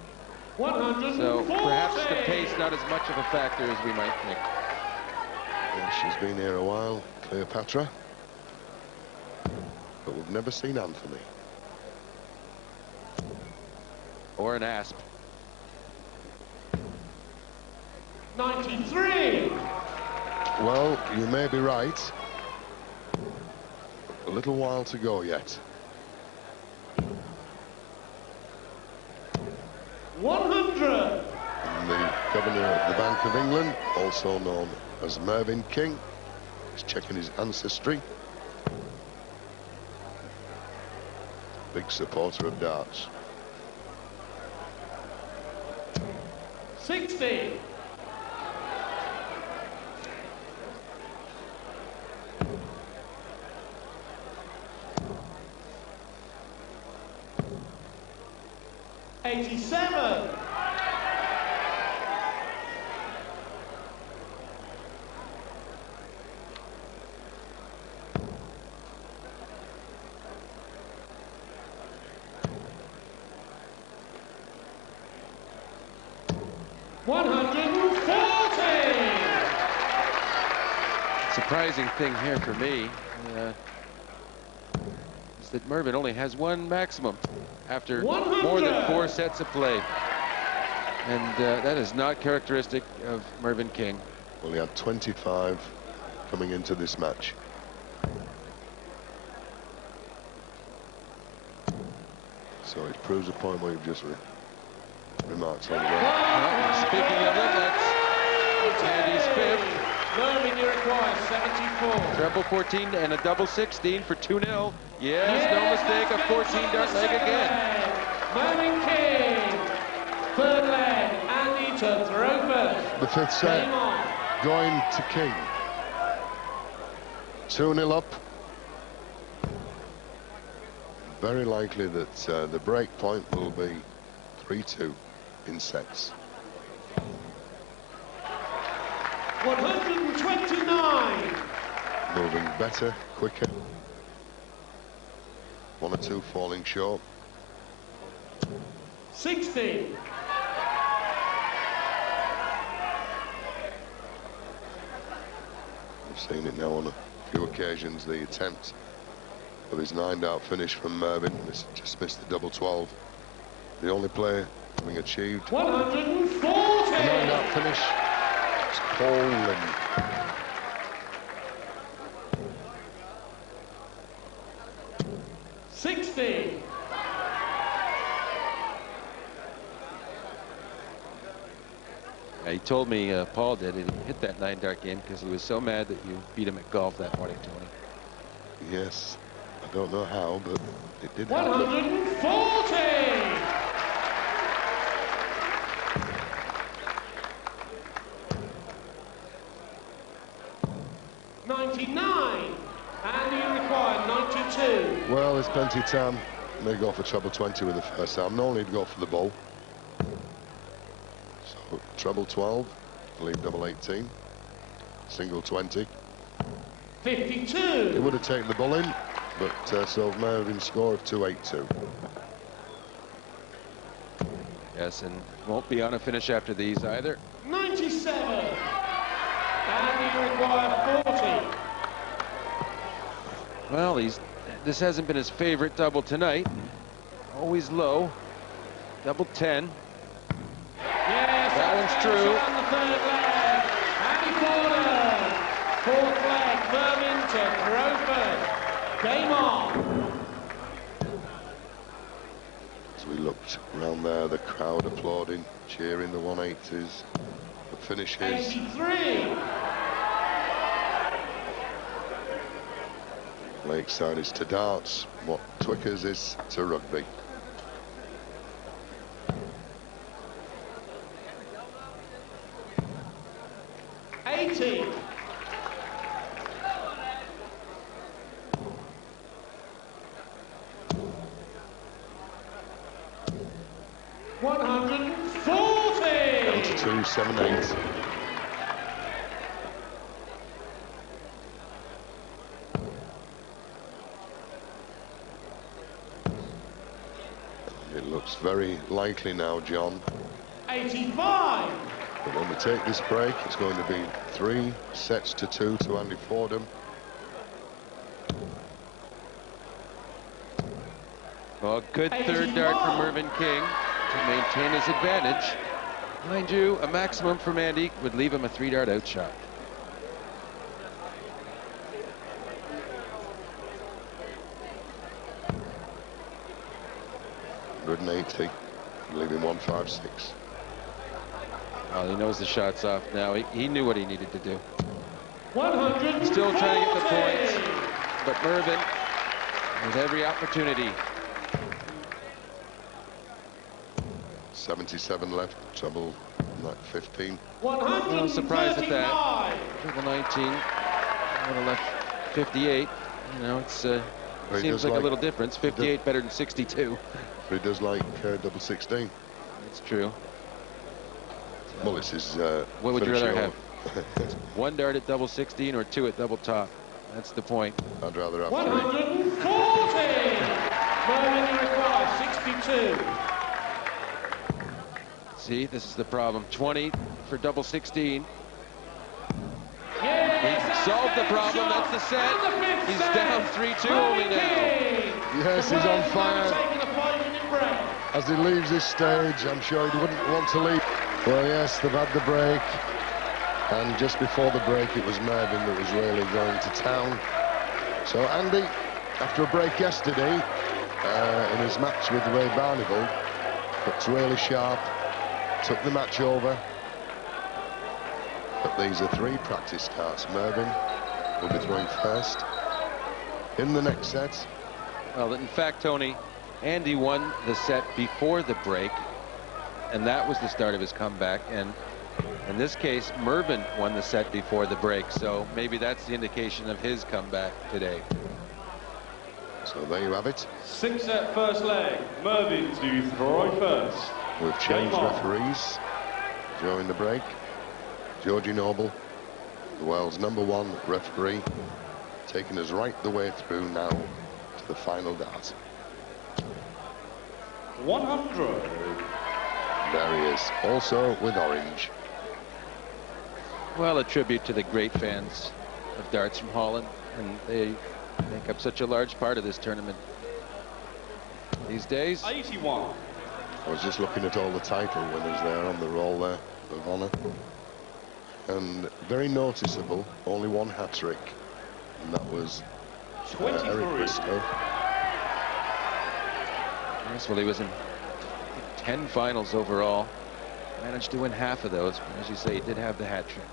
140. So perhaps the pace not as much of a factor as we might think. Yeah, she's been here a while, Cleopatra. But we've never seen Anthony. Or an asp. 93. Well, you may be right. A little while to go yet. 100. And the Governor of the Bank of England, also known as Mervyn King, is checking his ancestry. Big supporter of darts. 60. 87. 140. Surprising thing here for me is that Mervyn only has one maximum after 100. more than 4 sets of play. And that is not characteristic of Mervyn King. Well, he had 25 coming into this match. So it proves a point we've just remarked on. Speaking of it, that's Andy's 5th. Mervyn, you require 74. Treble 14 and a double 16 for 2-0. Yes, no mistake, a 14-dart leg again. Mervyn King. 3rd leg, Andy to throw first. The 5th set Game on. going to King. 2-0 up. Very likely that the break point will be 3-2 in sets. 129. Moving better, quicker. 1 or 2 falling short. 60. We've seen it now on a few occasions, the attempt of his 9-dart finish from Mervyn. Just missed the double 12. The only player having achieved 140. a 9-dart finish. It's Poland. He told me, Paul did, he hit that 9-dart game because he was so mad that you beat him at golf that morning, Tony. Yes, I don't know how, but it did happen. 140. 99. And you require 92. Well, there's plenty of time. May go for treble 20 with the first time. No need to go for the ball. So treble 12, leave double 18, single 20. 52. He would have taken the ball in, but so Mervyn's score of 282. Yes, and won't be on a finish after these either. 97. And you require 40. Well, this hasn't been his favorite double tonight. Always low. Double 10. Yes, that one's true. On the 3rd leg. Andy Fordham. 4th leg. Mervyn to Crowford. Game on. As we looked around there, the crowd applauding, cheering the 180s, the finishes. 83. Lakeside is to darts what Twickers is to rugby. Down to 278. It looks very likely now, John. 85. But when we take this break, it's going to be 3 sets to 2 to Andy Fordham. Well, good 3rd dart from Mervyn King to maintain his advantage. Mind you, a maximum from Andy would leave him a 3-dart out shot. Good 80, leaving 156. Well, he knows the shot's off now. He knew what he needed to do. 140. Still trying to get the points, but Mervyn with every opportunity. 77 left, treble 15. I'm surprised at that. Triple 19. Would have left 58. You know, it's seems like a little difference. 58 better than 62. But he does like double 16. That's true. Well, this is. What would you rather have? 1 dart at double 16 or 2 at double top? That's the point. I'd rather have 140. Mervyn requires 62. See, this is the problem. 20 for double 16. Yes, He solved the problem. That's the set. He's down 3-2 only now. Yes, he's on fire. As he leaves this stage, I'm sure he wouldn't want to leave. Well, yes, they've had the break. And just before the break, it was Mervyn that was really going to town. So Andy, after a break yesterday, in his match with Ray Barnival, looked really sharp, took the match over. But these are 3 practice starts. Mervyn will be throwing first in the next set. Well, in fact, Tony, Andy won the set before the break, and that was the start of his comeback. And in this case, Mervyn won the set before the break, so maybe that's the indication of his comeback today. So there you have it. 6-set first leg. Mervyn to throw first. We've changed referees during the break. Georgie Noble, the world's #1 referee, taking us right the way through now to the final dart. 100. There he is, also with orange. Well, a tribute to the great fans of darts from Holland, and they make up such a large part of this tournament these days. 81. I was just looking at all the title winners there on the roll there of honour. And very noticeable, only 1 hat-trick, and that was 23. Eric Bristow. Yes, well, he was in 10 finals overall. Managed to win half of those, but as you say, he did have the hat trick.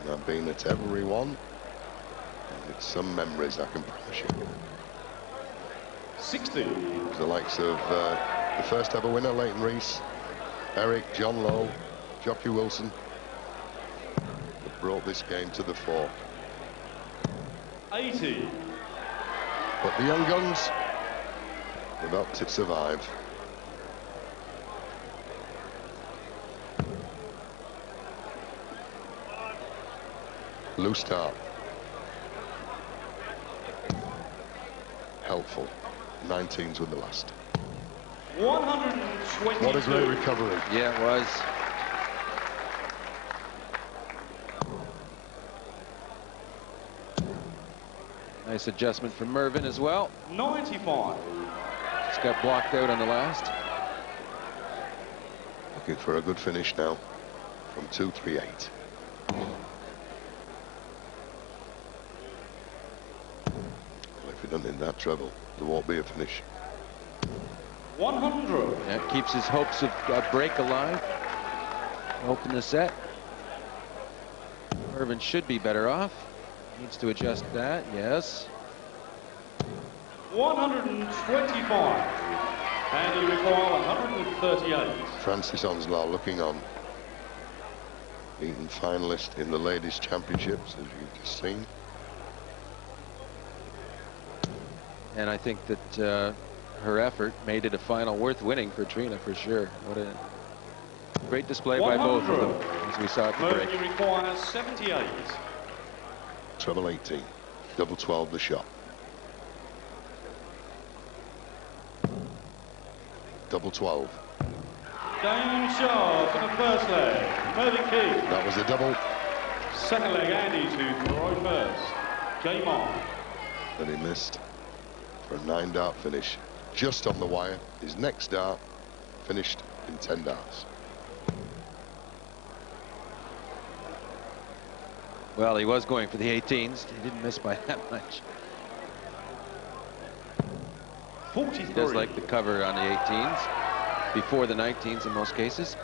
And I've been at every one. And it's some memories, I can promise you. 60. The likes of the first ever winner, Leighton Rees, Eric, John Lowe, Jockey Wilson, that brought this game to the fore. 80. But the young guns, they've helped it survive. Loose start. Helpful. 19s with the last. 122. What a great recovery. Yeah, it was. Nice adjustment from Mervyn as well. 95. Just got blocked out on the last. Looking for a good finish now from 238. Well, if he doesn't hit that treble, there won't be a finish. 100. That keeps his hopes of a break alive. Open the set. Mervyn should be better off. Needs to adjust that, yes. 125. And he requires 138. Francis Onslow looking on. Beaten finalist in the ladies' championships, as you've just seen. And I think that her effort made it a final worth winning for Trina, for sure. What a great display by both of them, as we saw at the break. Mervyn requires 78. Treble 18, double 12 the shot. Double 12. Game shot for the first leg. Mervyn King. That was a double. Second leg, Andy to throw first. Game on. That he missed for a 9-dart finish. Just on the wire. His next dart finished in 10 darts. Well, he was going for the 18s. He didn't miss by that much. 43. He does like the cover on the 18s before the 19s in most cases.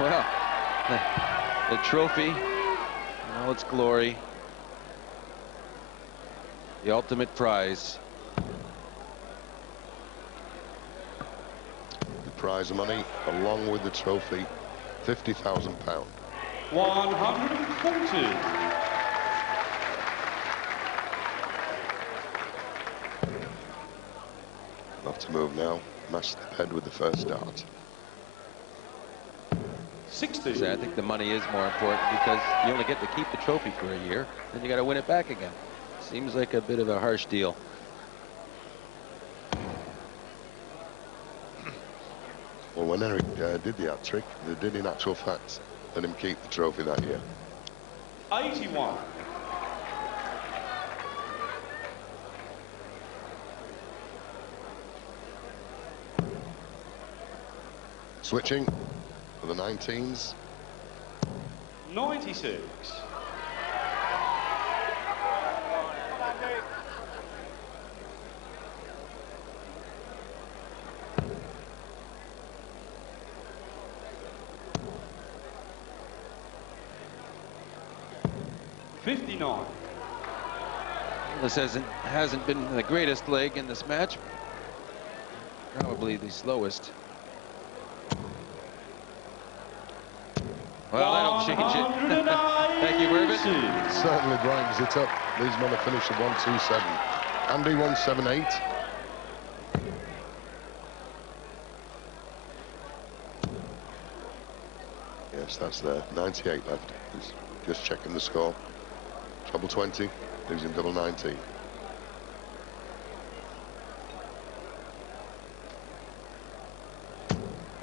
Well, the trophy in all its glory, the ultimate prize. The prize money, along with the trophy, £50,000. 140. Have to move now. Match the head with the first dart. 60. So I think the money is more important because you only get to keep the trophy for a year, then you got to win it back again. Seems like a bit of a harsh deal. Well, when Eric did the hat trick, they did in actual fact let him keep the trophy that year. 81. Switching for the 19s. 96. $59. This hasn't been the greatest leg in this match. Probably the slowest. Well, that'll change it. Thank you, Mervyn. Certainly brightens it up. These men have finished at 127. Andy 178. Yes, that's there. 98 left. He's just checking the score. Treble 20, losing double 19.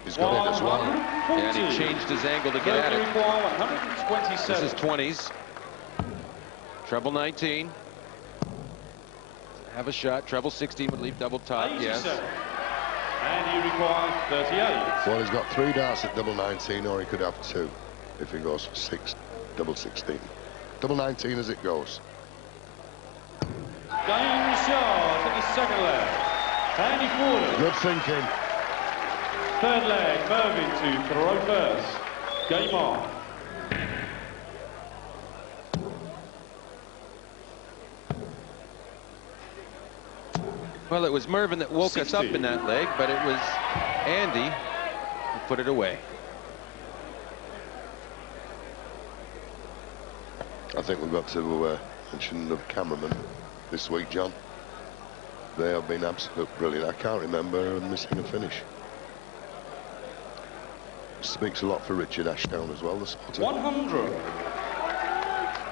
He's got it as well. And he changed his angle to get at it. 127. This is 20s. Treble 19. Have a shot. Treble 16 would leave double top. Yes. And he requires 38. Well, he's got 3 darts at double 19, or he could have 2 if he goes for 6, double 16. Double 19 as it goes. Game shot in the second leg. Andy Fordham. Good thinking. Third leg, Mervyn to throw first. Game on. Well, it was Mervyn that woke 60. us up in that leg, but it was Andy who put it away. I think we've got to mention the cameraman this week, John. They have been absolutely brilliant. I can't remember missing a finish. Speaks a lot for Richard Ashdown as well, the spotter. 100.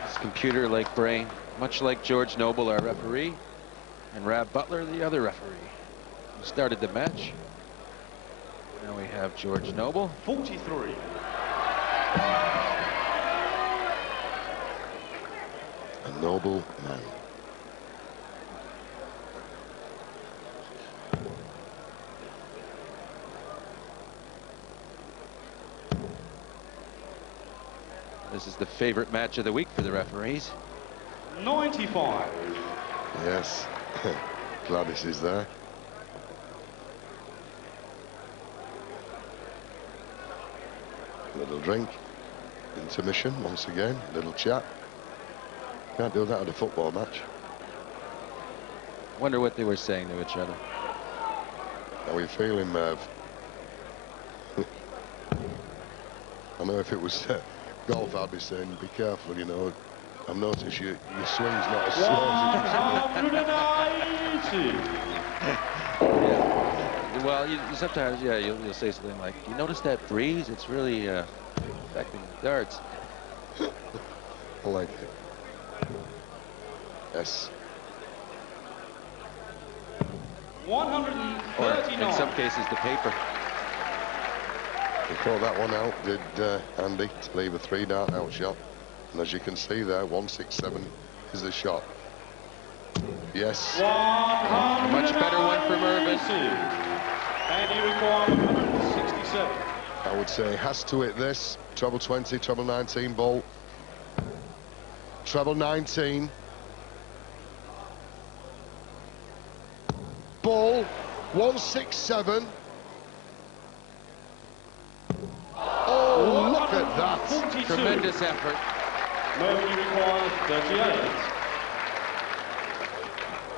His computer-like brain, much like George Noble, our referee, and Rab Butler, the other referee, who started the match. Now we have George Noble. 43. A noble man. This is the favorite match of the week for the referees. 95. Yes. Gladys is there. Little drink. Intermission once again. Little chat. Can't do that at a football match. Wonder what they were saying to each other. How are you feeling, Merv? I know if it was golf, I'd be saying, be careful, you know. I've noticed your swing's not as slow as it used to be. 180. Yeah. Well, you sometimes, yeah, you'll say something like, "You notice that breeze? It's really affecting the darts." I like it. Yes. 139. Or in some cases, the paper. He thought that one out, did Andy, to leave a 3-dart out shot. And as you can see there, 167 is the shot. Yes. A much better one for Mervyn. And he requires 167. I would say has to hit this. Treble 20, treble 19 ball. Treble 19. Ball 167. Oh, look at that. 42. Tremendous effort. Mervyn requires 38.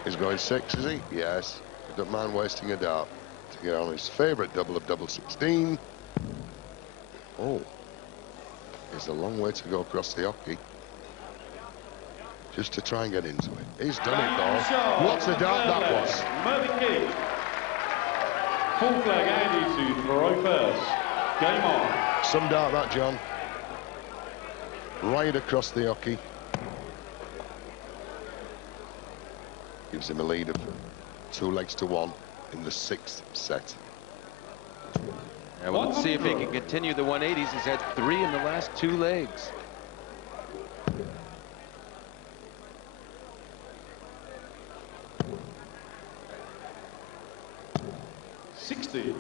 He's going 6, is he? Yes. He don't mind wasting a dart to get on his favourite double of double 16. Oh. There's a long way to go across the hockey. Just to try and get into it. He's done it, though. What a dart that was. Mervyn King. Full flag Andy to throw first. Game on. Some dart that, John. Right across the hockey. Gives him a lead of 2 legs to 1 in the 6th set. Yeah, well, let's see if he can continue the 180s. He's had 3 in the last 2 legs. And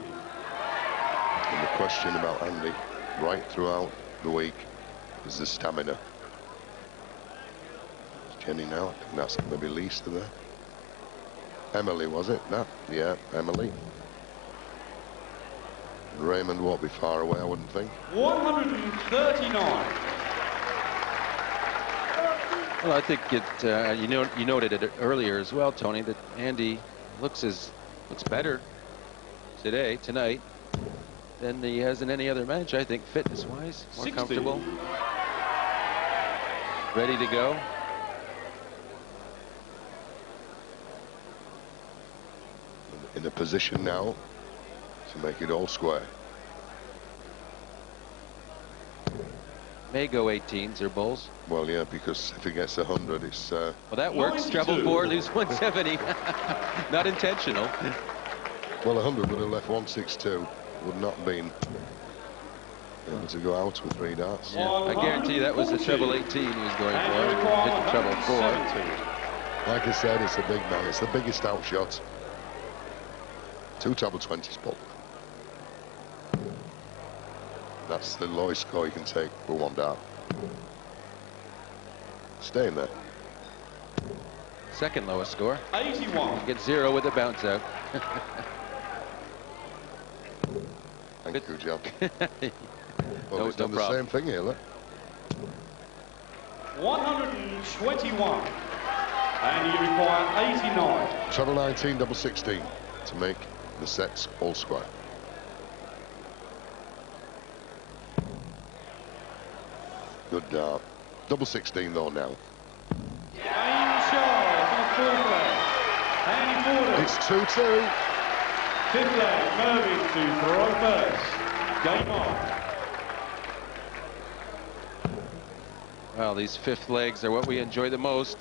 the question about Andy right throughout the week is the stamina. Kenny now, I think that's maybe least of there. Emily, was it? No, yeah, Emily. Raymond won't be far away, I wouldn't think. 139. Well, I think it. You noted it earlier as well, Tony, that Andy looks better tonight, than he has in any other match. I think fitness-wise, more 60. comfortable, ready to go. In a position now to make it all square. May go 18s or bulls. Well, yeah, because if he gets 100, it's... Well, that works. 92. Treble 4, lose 170. Not intentional. Well, 100 would have left 162. Would not have been able to go out with 3 darts. Yeah, I guarantee you that was the treble 18 he was going for. Hit the treble 4. Like I said, it's a big man. It's the biggest outshot. 2 treble 20s, Paul. That's the lowest score you can take for 1 dart. Staying there. Second lowest score. 81. Get 0 with the bounce out. Thank you, John. Well, No- he's done no the problem. same thing here, look. 121. And you require 89. Treble 19, double 16 to make the sets all square. Good dart. Double 16 though now. Aim shot on full flag. Andy Fordham. It's 2-2. 5th leg, Mervyn to throw first. Game on. Well, these 5th legs are what we enjoy the most.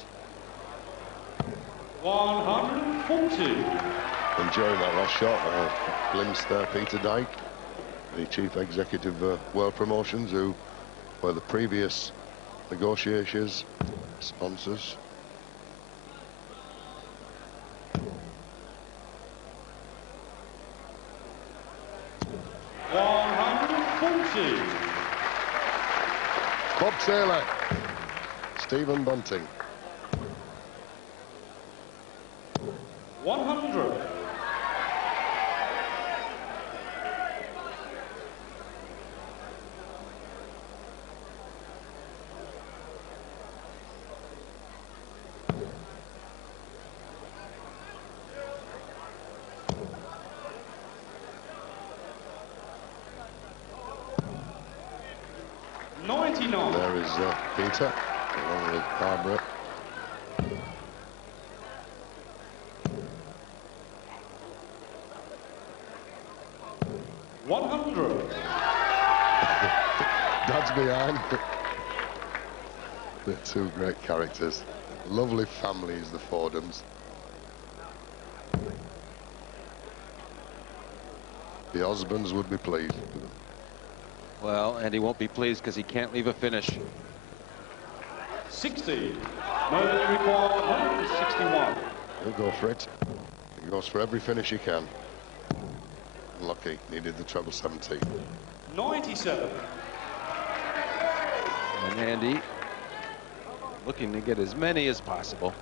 140. Enjoying that last shot. Glimpse there, Peter Dyke, the chief executive of World Promotions, who were the previous negotiators, sponsors. Bob Taylor, Stephen Bunting. 100. There is Peter, along with Barbara. Dad's behind. They're 2 great characters. Lovely families, the Fordhams. The husbands would be pleased with them. Well, and he won't be pleased because he can't leave a finish. 60. Mervyn, you require 161. He'll go for it. He goes for every finish he can. Unlucky, needed the treble 17. 97. And Andy looking to get as many as possible.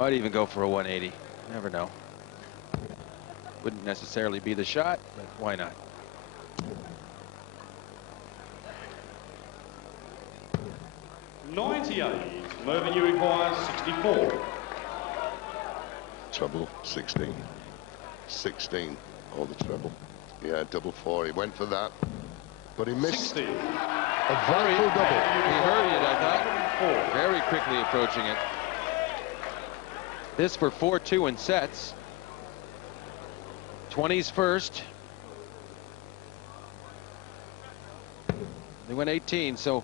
Might even go for a 180. Never know. Wouldn't necessarily be the shot, but why not? Mervyn, you require 64. Treble 16. 16. Oh, the treble. Yeah, double 4. He went for that, but he missed 60. a vital double. He hurried it, I thought. Very quickly approaching it. This for 4-2 in sets. 20s first. They went 18, so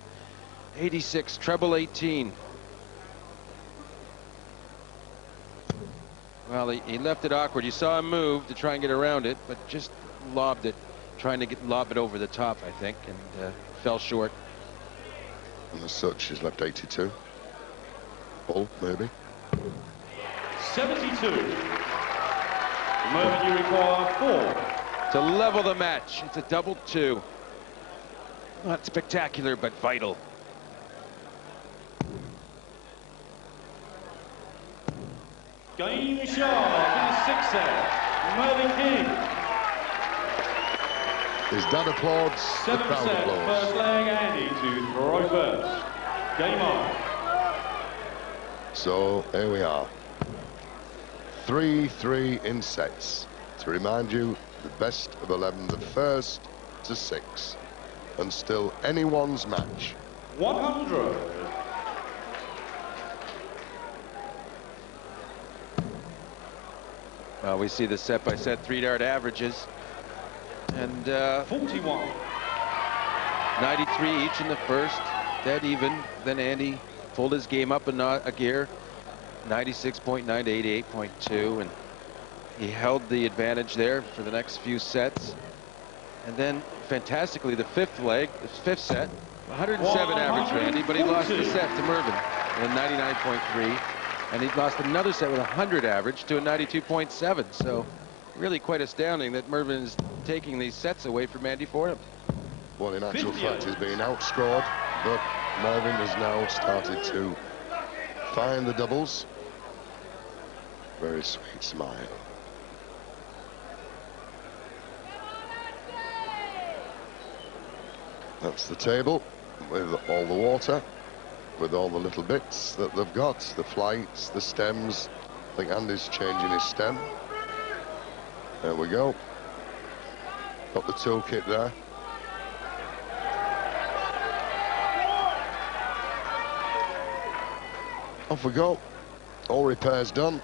86, treble 18. Well, he left it awkward. You saw him move to try and get around it, but just lobbed it, trying to lob it over the top, I think, and fell short. And as such, he's left 82. Ball, maybe. 72. Mervyn, you require 4. To level the match, it's a double 2. Not spectacular, but vital. Game shot in the 6th set. Mervyn King. His dad applauds, the 7th crowd set, applauds. first leg, Andy to throw first. Game on. So here we are. 3-3 in sets. To remind you, the best of 11, the first to 6. And still anyone's match. 100. Well, we see the set-by-set 3-dart averages. And 41. 93 each in the first, dead even. Then Andy pulled his game up a gear, 96.9 to 88.2, and he held the advantage there for the next few sets. And then, fantastically, the 5th leg, the 5th set, 107 average for Andy, but he lost the set to Mervyn in 99.3, and he lost another set with 100 average to a 92.7. So, really quite astounding that Mervyn is taking these sets away from Andy Fordham. Well, in actual fact, he's being outscored, but Mervyn has now started to find the doubles. Very sweet smile. That's the table with all the water, with all the little bits that they've got, the flights, the stems. I think Andy's changing his stem. There we go. Got the toolkit there. Off we go. All repairs done.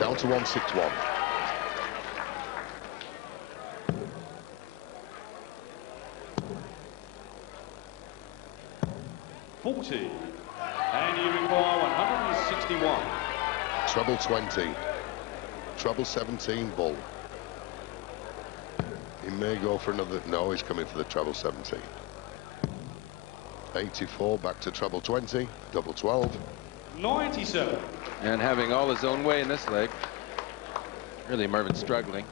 Down to 161. And you require 161. Treble 20. Treble 17 bull. He may go for another. No, he's coming for the treble 17. 84 back to treble 20. Double 12. 97. And having all his own way in this leg. Really, Mervyn struggling.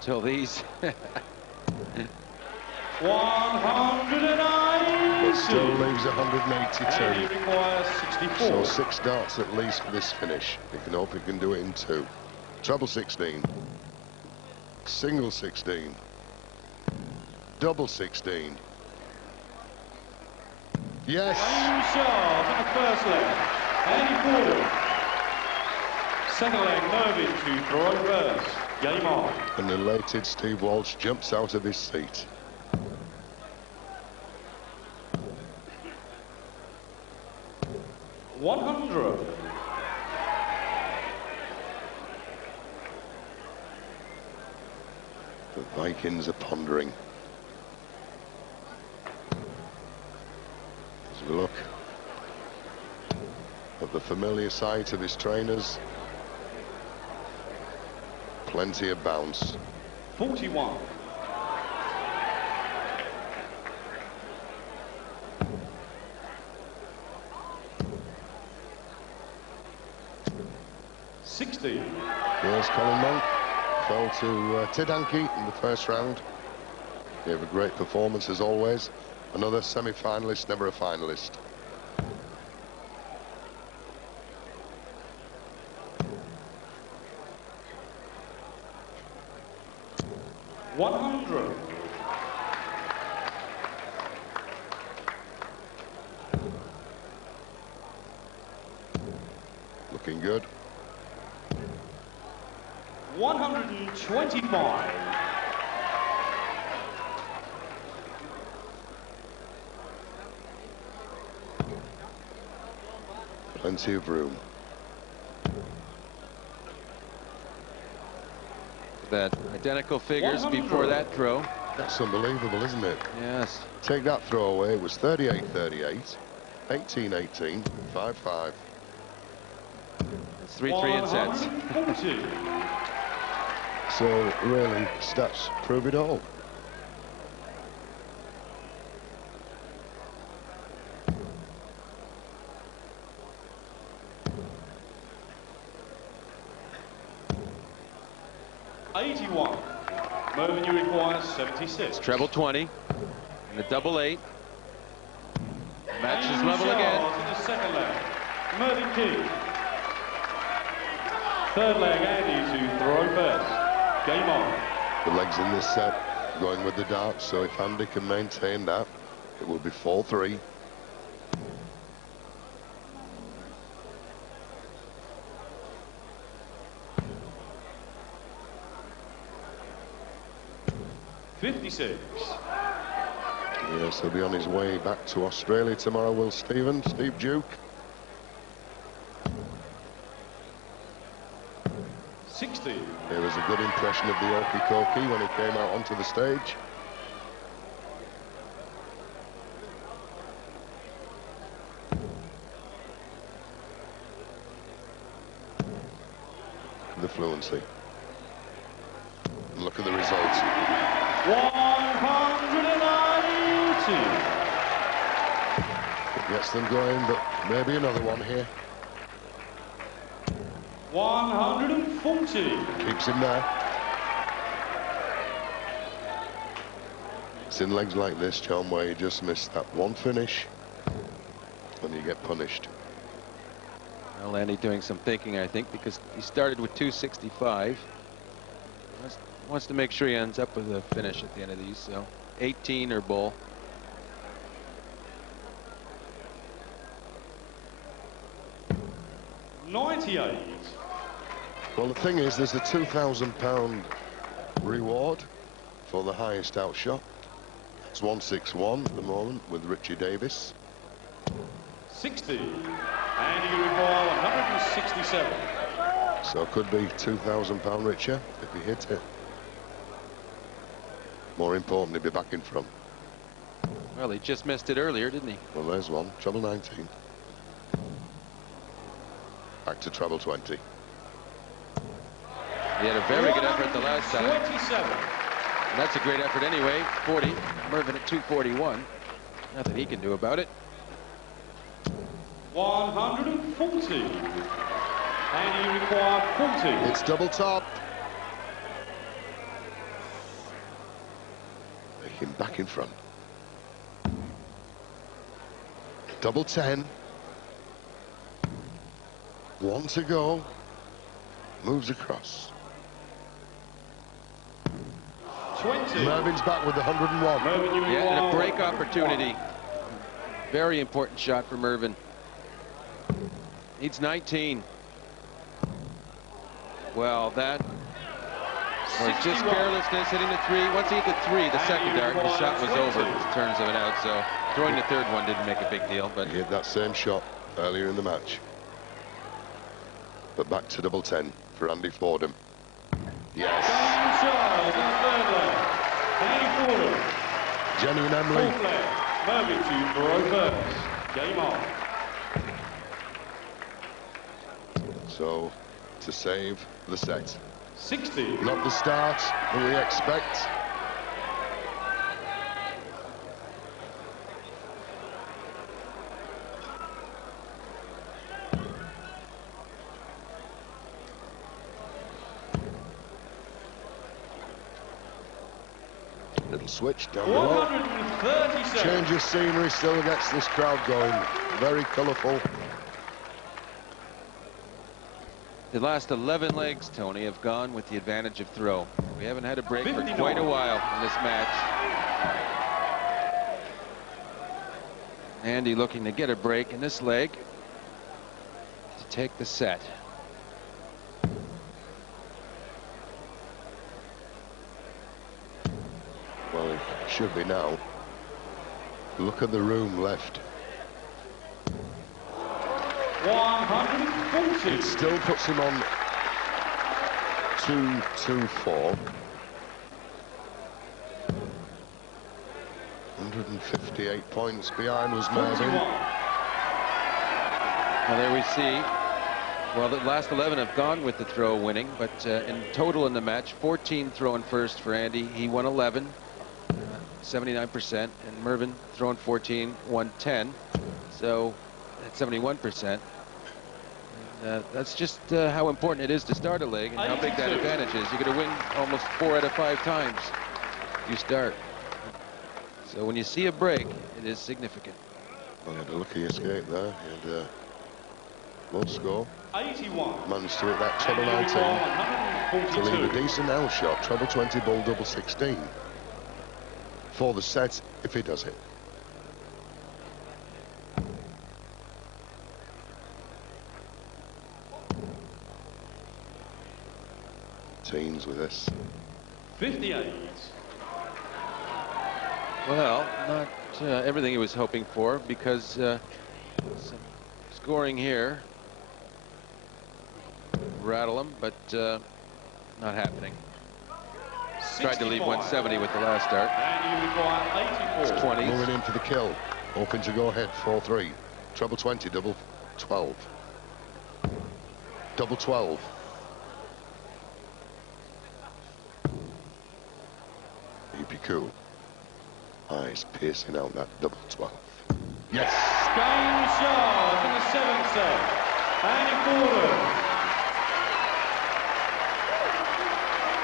Till these. 190. But still leaves 182. And he requires 64. So 6 darts at least for this finish. He can hope he can do it in 2. Treble 16. Single 16. Double 16. Yes. Game shot in the first leg. Andy Fordham. Second leg, Mervyn to throw first. Game on. An elated Steve Walsh jumps out of his seat. $100. The Vikings are pondering. As we look. of the familiar sight of his trainers. Plenty of bounce. 41. Here's Colin Monk. Fell to Tidanki in the first round. Gave a great performance as always. Another semi-finalist, never a finalist. Looking good. 125. Plenty of room. That identical figures before that throw. That's unbelievable, isn't it? Yes. Take that throw away. It was 38-38, 18-18, 5-5. It's 3-3 in sets. So really, stats prove it all. Mervyn, you require 76. It's treble 20 and the double 8. Match is level again. In the second leg, Mervyn King. Third leg, Andy to throw first. Game on. The legs in this set going with the darts, so if Andy can maintain that, it will be 4-3. Yes, he'll be on his way back to Australia tomorrow, will Steve Duke. 60. There was a good impression of the Okie when he came out onto the stage. The fluency. Look at the results. 190. It gets them going, but maybe another one here. 140. Keeps him there. It's in legs like this, John, where you just miss that one finish and you get punished. Well, Andy doing some thinking, I think, because he started with 265. Wants to make sure he ends up with a finish at the end of these, so 18 or bull. $98. Well, the thing is, there's a £2,000 reward for the highest outshot. It's 161 at the moment with Richie Davis. 60. And you require 167. So it could be £2,000 richer if he hits it. More important, he'll be back in front. Well, he just missed it earlier, didn't he? Well, there's one. Treble 19. Back to treble 20. He had a very good effort the last time. 27. And that's a great effort anyway. 40. Mervyn at 241. Nothing he can do about it. 140. And you require 40. It's double top. Make him back in front. Double 10. One to go. Moves across. 20. Mervyn's back with the 101. Mervyn, you Yeah, and a require break opportunity. Very important shot for Mervyn. Needs 19. Well, that was just 61. carelessness hitting the 3. Once he hit the 3, the second dart, the shot was over in terms of an out. So throwing the third one didn't make a big deal. But He hit that same shot earlier in the match. But back to double 10 for Andy Fordham. Yes. Charles in the third leg. Andy Fordham. Genuine Emily. Fourth leg. Mervyn to throw first. Game on. So, to save the set. 60. Not the start that we expect. Little switch down below. 130 Change of scenery still gets this crowd going. Very colourful. The last 11 legs, Tony, have gone with the advantage of throw. We haven't had a break for 59. quite a while in this match. Andy looking to get a break in this leg to take the set. Well, it should be now. Look at the room left. 140. It still puts him on 2-2-4. 158 points behind was Mervyn. Well, there we see. Well, the last 11 have gone with the throw winning, but in total in the match, 14 throwing first for Andy. He won 11, 79%, and Mervyn throwing 14, won 10. So that's 71%. That's just how important it is to start a leg and how big that advantage is. You're going to win almost 4 out of 5 times you start. So when you see a break, it is significant. Well, he had a lucky escape there. He had low score. 81. Managed to hit that treble 19 to leave a decent L shot. Treble 20, bull double 16 for the set if he does it. Teens with this. 58. Well, not everything he was hoping for, because some scoring here rattle him, but not happening. 65. Tried to leave 170 with the last start. And you require 84. It's 20. Moving in for the kill. Hoping to go ahead 4-3. Treble 20, double 12. Double 12. He'd be cool. Eyes piercing out that double 12. Yes. Game shot in the 7th set. Andy Fordham.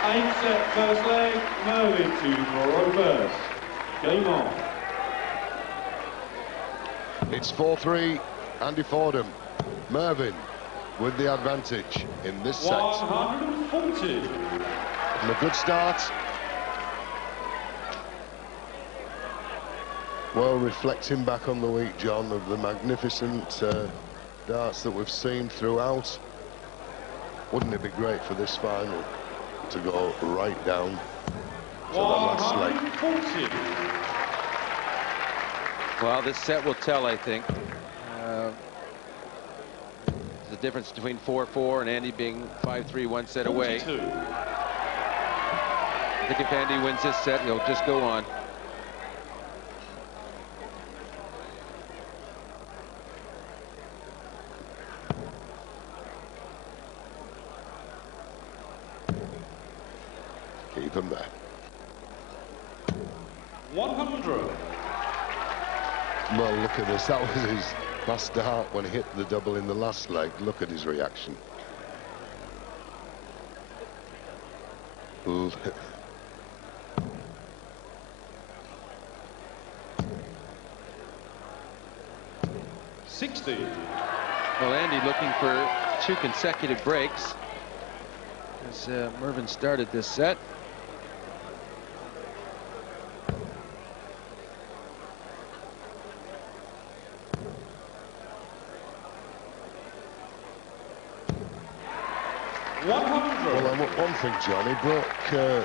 8th set, first leg. Mervyn to Morrow first. Game on. It's 4-3. Andy Fordham. Mervyn with the advantage in this set. 140. And a good start. Well, reflecting back on the week, John, of the magnificent darts that we've seen throughout, wouldn't it be great for this final to go right down to the last leg? 140. Well, this set will tell, I think. The difference between 4-4 and Andy being 5-3, 1 set away. 42. I think if Andy wins this set, he'll just go on. Keep him there. 100. Well, look at this. That was his last dart when he hit the double in the last leg. Look at his reaction. Ooh. 60. Well, Andy looking for 2 consecutive breaks as Mervyn started this set. Well, one thing, John, he broke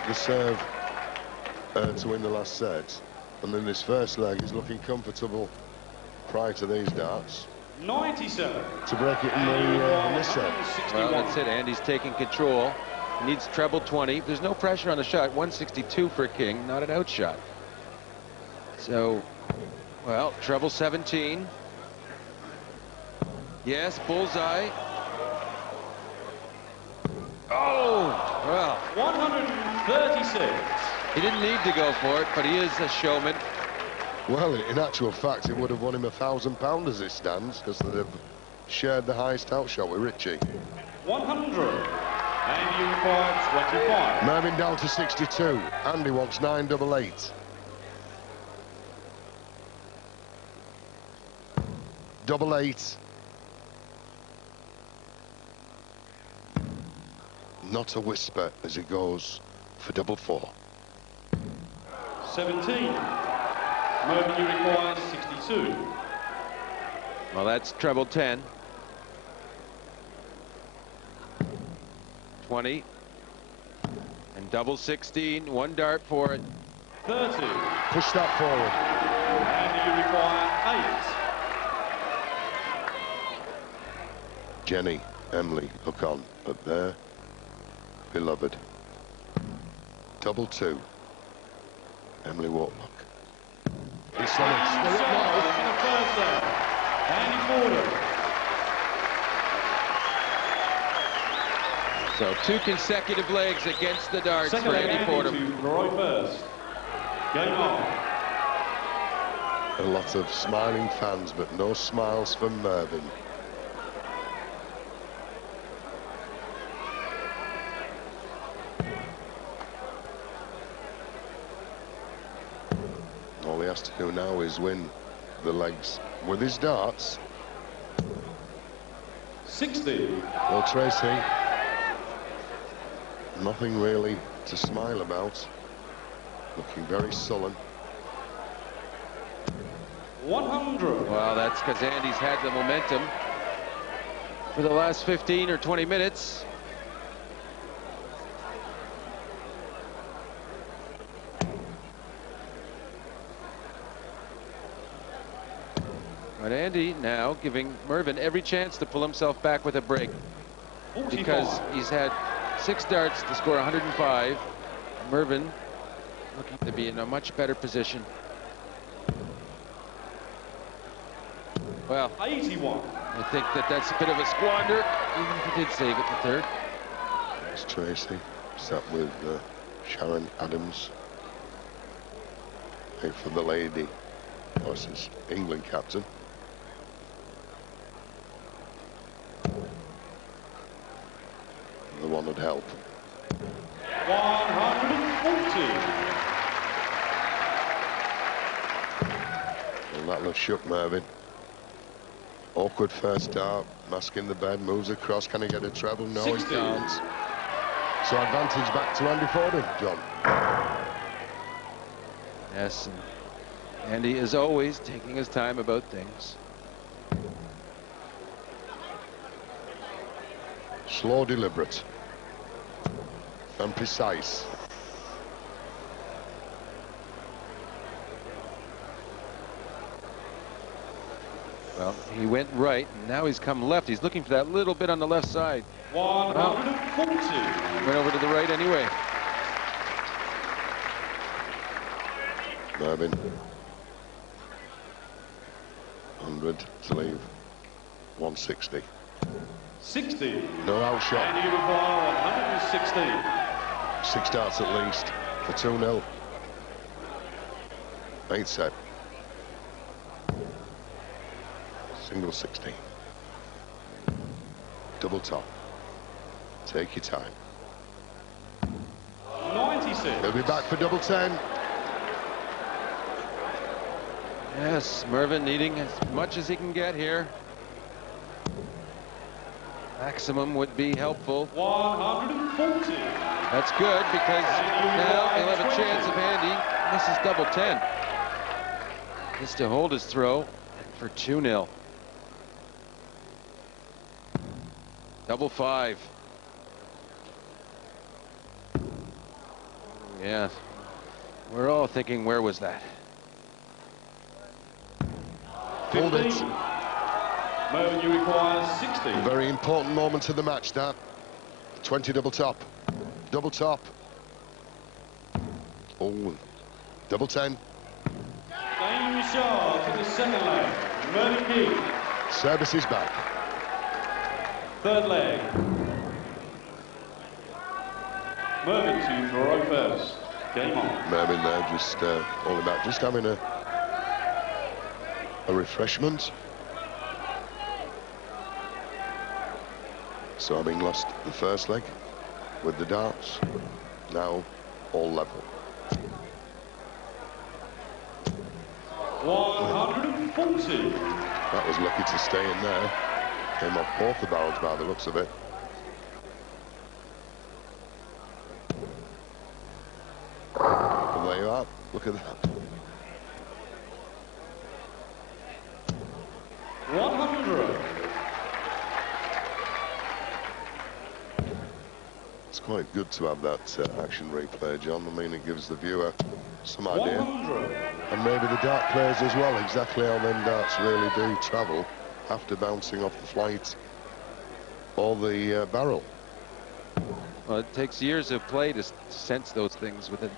the serve to win the last set, and in this first leg he's looking comfortable prior to these darts 97. to break it in this set. Well, that's it. Andy's taking control. He needs treble 20. There's no pressure on the shot. 162 for King, not an outshot. So, well, treble 17. Yes, bullseye. Well, 136. he didn't need to go for it, but he is a showman. Well, in actual fact, it would have won him £1,000 as it stands, because they'd have shared the highest outshot with Richie. 100. And you require 25. Mervyn down to 62. Andy wants 988. Double 8. Not a whisper as he goes for double 4. 17. Mervyn, you require 62. Well, that's treble 10. 20. And double 16. One dart for it. 30. Push that forward. And you require 8. Jenny, Emily, look on at their beloved. Double 2. Emily Warlock. He's In the first set. Andy Fordham. So 2 consecutive legs against the darts Second for leg, Andy Fordham. to Roy first. Game on. A lot of smiling fans, but no smiles for Mervyn. All he has to do now is win the legs with his darts. 60. Well, Tracy, nothing really to smile about. Looking very sullen. 100. Well, that's because Andy's had the momentum for the last 15 or 20 minutes. But Andy now giving Mervyn every chance to pull himself back with a break, 45. because he's had 6 darts to score 105. Mervyn looking to be in a much better position. Well, 81. I think that's a bit of a squander, even if he did save it the third. It's Tracy, sat with Sharon Adams. Hey, for the lady, this is England captain. The one would help. 140. Well, that'll have shook Mervyn. Awkward first dart, masking the bed, moves across. Can he get a treble? No, 60. he can't. So advantage back to Andy Fordham, John. Yes, and Andy is always taking his time about things. Slow, deliberate, and precise. Well, he went right, and now he's come left. He's looking for that little bit on the left side. 140. Went over to the right anyway. Mervyn. 100 to leave. 160. 60. No outshot. And you require 160. 6 darts at least for 2-0. 8 set. Single 16. Double top. Take your time. 96. He'll be back for double 10. Yes, Mervyn needing as much as he can get here. Maximum would be helpful. 140. That's good, because now he'll have a chance if Andy misses double 10. Just to hold his throw for 2-0. Double 5. Yeah, we're all thinking, where was that? Hold it. 15. Mervyn, you require 60. A very important moment of the match, that. 20 double top. Double top. Oh, double 10. Game shot in the second leg. Mervyn King. Service is back. Third leg. Mervyn to throw first. Game on. Mervyn there, just all about just having a refreshment. So having lost the first leg with the darts, now all level. 140. That was lucky to stay in there. Came off both the barrels by the looks of it. And there you are. Look at that. 100. It's quite good to have that action replay, John. I mean, it gives the viewer some idea. 100. And maybe the dart players as well, exactly how them darts really do travel after bouncing off the flight or the barrel. Well, it takes years of play to sense those things with it,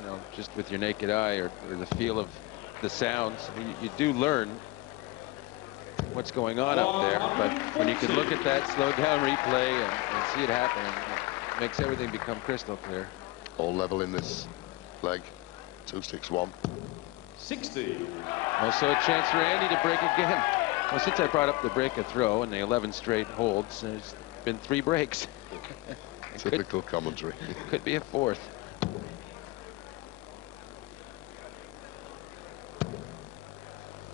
you know, just with your naked eye or the feel of the sounds. You do learn what's going on up there, but when you can look at that slow down replay and see it happen, it makes everything become crystal clear. All level in this leg. 2-6-1. 60. Also a chance for Andy to break again. Well, since I brought up the break a throw and the 11 straight holds, there's been 3 breaks. Typical commentary. Could be a 4th.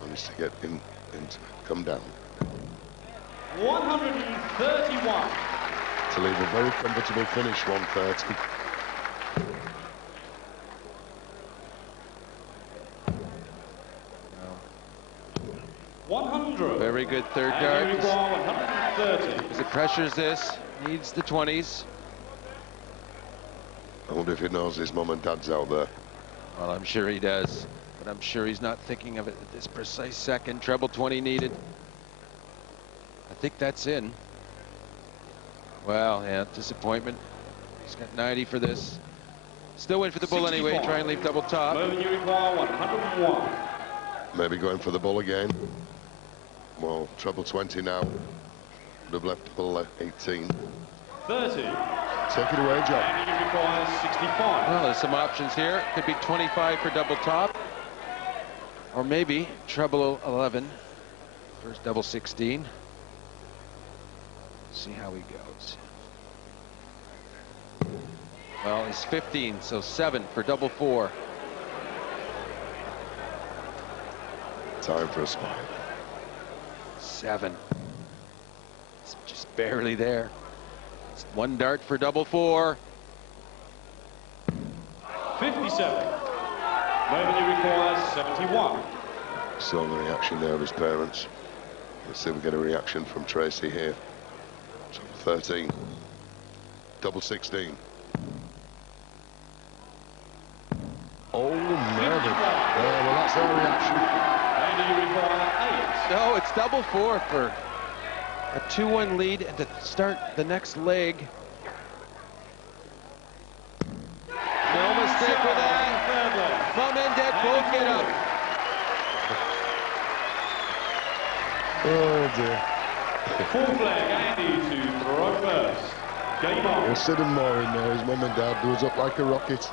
Managed to get in and come down. 131. To leave a very comfortable finish, 130. Very good third dart. 130. As it pressures this, needs the 20s. I wonder if he knows his mum and dad's out there. Well, I'm sure he does, but I'm sure he's not thinking of it at this precise second. Treble 20 needed. I think that's in. Well, yeah, disappointment. He's got 90 for this. Still win for the bull 65. anyway. Try and leave double top. Mervyn, you require 101. Maybe going for the bull again. Well, treble 20 now. Would have left bull 18. 30. Take it away, John. And you require 65. Well, there's some options here. Could be 25 for double top. Or maybe treble 11. First double 16. See how he goes. Well, he's 15, so 7 for double 4. Time for a smile. 7. It's just barely there. It's 1 dart for double 4. 57. Mervyn, you require 71. Saw the reaction there of his parents. Let's see if we get a reaction from Tracy here. Treble 13. Double 16. Oh, Mervyn. Yeah, well, that's our reaction. And you require 8. No, it's double 4 for a 2-1 lead and to start the next leg. No mistake with that. Mum and Dad both get up. Oh, dear. 4th leg, Andy to throw first. Game on. Well, Sid and Moore in there. His mum and dad was up like a rocket.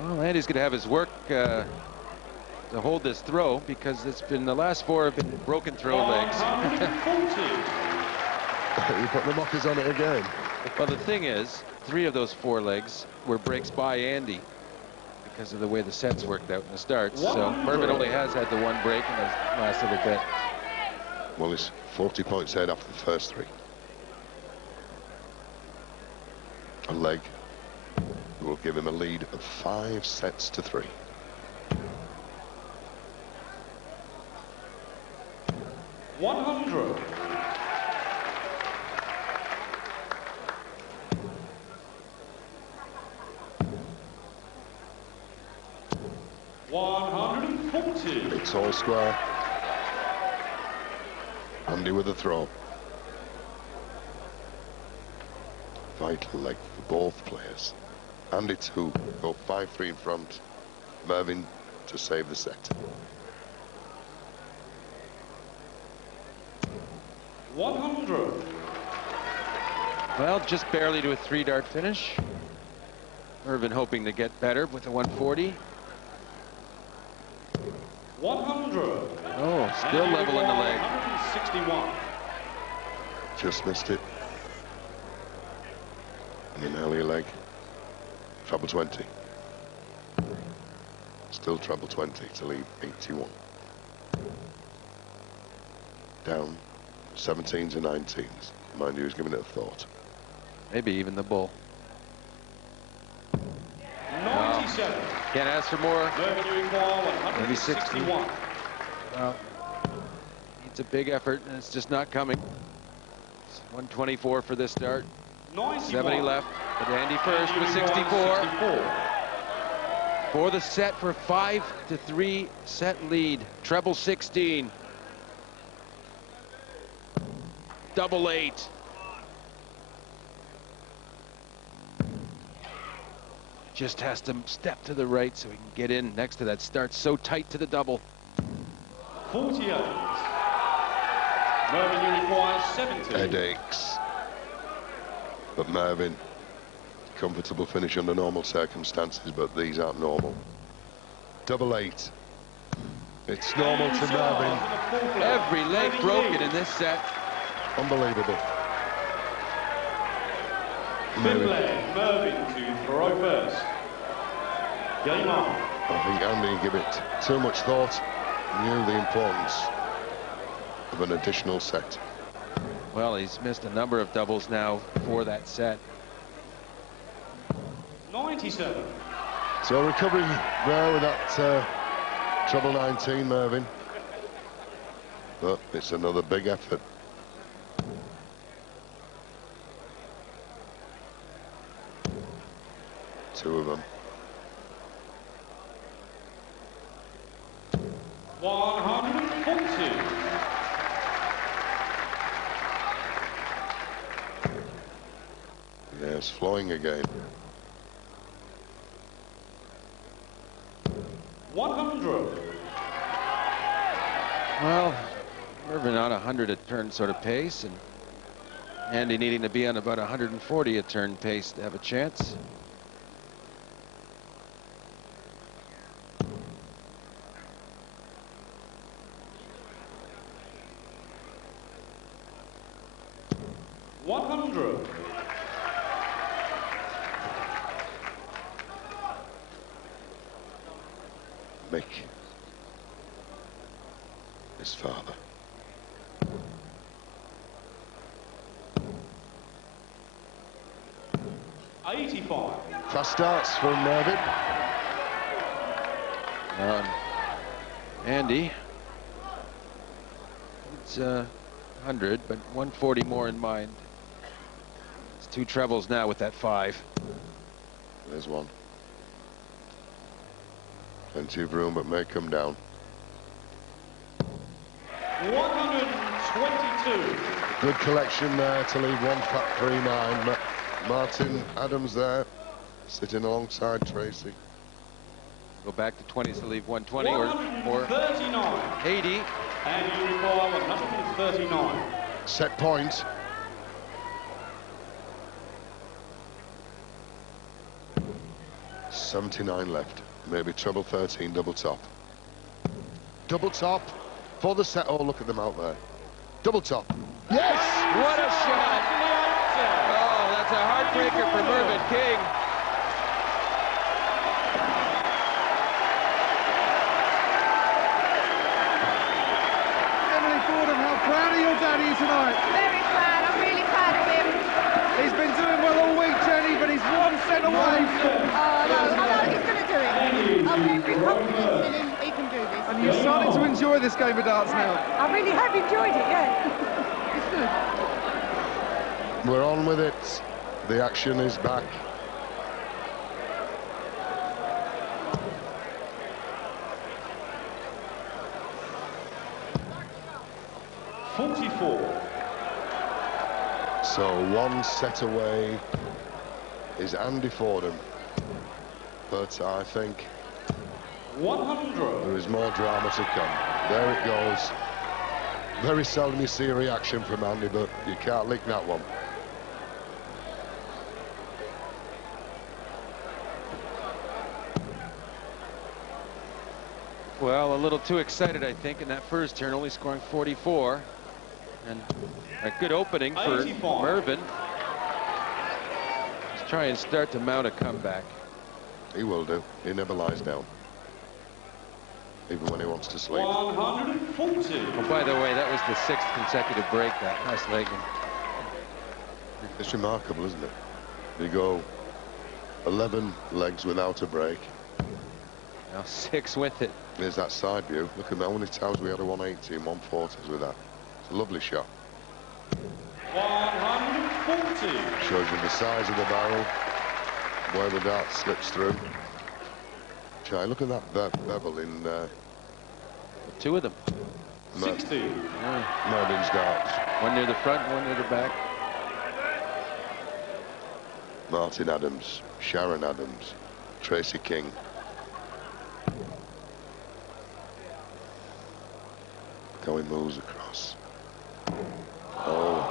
Well, Andy's going to have his work to hold this throw because it's been the last 4 have been broken throw legs. 140. You put the mockers on it again. Well, the thing is, 3 of those 4 legs were breaks by Andy because of the way the sets worked out in the starts. So Mervyn only has had the 1 break in the last little bit. Well, he's 40 points ahead after the first 3. A leg will give him a lead of 5 sets to 3. $100. $140. It's all square. Andy with a throw. Vital leg for both players. Andy to go 5-3 in front. Mervyn to save the set. 100. Well, just barely to a 3-dart finish. Mervyn hoping to get better with a 140. 100. Oh, still level in the leg. 161. Just missed it. In an earlier leg. Treble 20. Still treble 20 to leave 81. Down 17s and 19s. Mind you, he's giving it a thought. Maybe even the bull. 97. Can't ask for more. Mervyn, you require Maybe 60. 161. Well, it's a big effort, and it's just not coming. It's 124 for this start. 91. 70 left. But Andy first with 64. For the set for 5-3 set lead. Treble 16. Double 8. Just has to step to the right so he can get in next to that start. So tight to the double. 48. Mervyn, you require 70. Headaches. But Mervyn, comfortable finish under normal circumstances, but these aren't normal. Double 8. It's normal to Mervyn. Every leg broken in this set. Unbelievable. Fifth leg, Mervyn to throw first. Game on. I think Andy gave it too much thought. Knew the importance of an additional set. Well, he's missed a number of doubles now for that set. 97. So recovery there with that treble 19, Mervyn. But it's another big effort. Two of them. 140. Yes, flowing again. 100. Well, Mervyn on 100 a turn sort of pace, and Andy needing to be on about 140 a turn pace to have a chance. Mick, his father. Fast starts from Mervyn. Andy, it's 100, but 140 more in mind. It's 2 trebles now with that 5. There's one. Plenty of room, but may come down. 122. Good collection there to leave one flat 3-9. Martin Adams there, sitting alongside Tracy. Go back to 20s to leave 120 or 39. 80. And you require 139. Set point. $79 left. Maybe treble 13, double top. Double top for the set. Oh, look at them out there. Double top. Yes! What a shot! Oh, that's a heartbreaker for Mervyn King. Emily Fordham, how proud of your daddy tonight. Very proud. I'm really proud of him. He's been doing well all week, Jenny, but he's 1 set away. I know he's going to do it. I've every confidence in him. He can do this. And you're starting to enjoy this game of darts now. I really have enjoyed it, yeah. It's good. We're on with it. The action is back. So 1 set away is Andy Fordham. But I think 100. there is more drama to come. There it goes. Very seldom you see a reaction from Andy, but you can't lick that one. Well, a little too excited, I think, in that first turn, only scoring 44. And a good opening for 84. Mervyn. Let's try and start to mount a comeback. He will do. He never lies down, even when he wants to sleep. 140. Oh, by the way, that was the 6th consecutive break, that last leg. It's remarkable, isn't it? You go 11 legs without a break. Now 6 with it. There's that side view. Look at how many times we had a 180 and 140s with that. It's a lovely shot. 140. Shows you the size of the barrel, where the dart slips through. Try, look at that bevel in 2 of them. 60. Mervyn's darts. One near the front, one near the back. Martin Adams, Sharon Adams, Tracy King. How he moves across. Oh.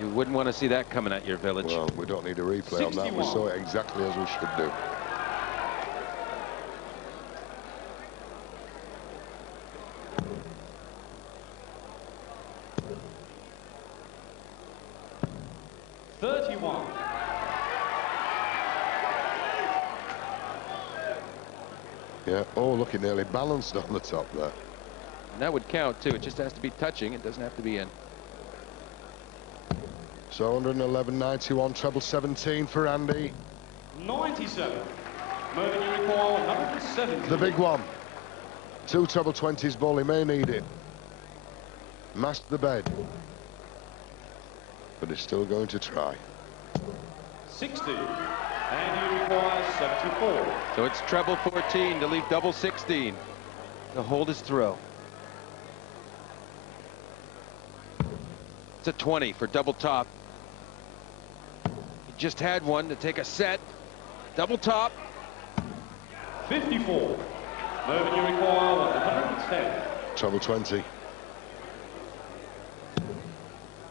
You wouldn't want to see that coming at your village. Well, we don't need a replay on that. We saw it exactly as we should do. Yeah, oh, look, he nearly balanced on the top there. And that would count, too. It just has to be touching. It doesn't have to be in. So 111.91, treble 17 for Andy. 97. Mervyn, you require 170. The big one. 2 treble 20s ball, he may need it. Masked the bed. But he's still going to try. 60. And he requires 74. So it's treble 14 to leave double 16 to hold his throw. It's a 20 for double top. He just had one to take a set. Double top. 54. Mervyn, you require 110. Treble 20.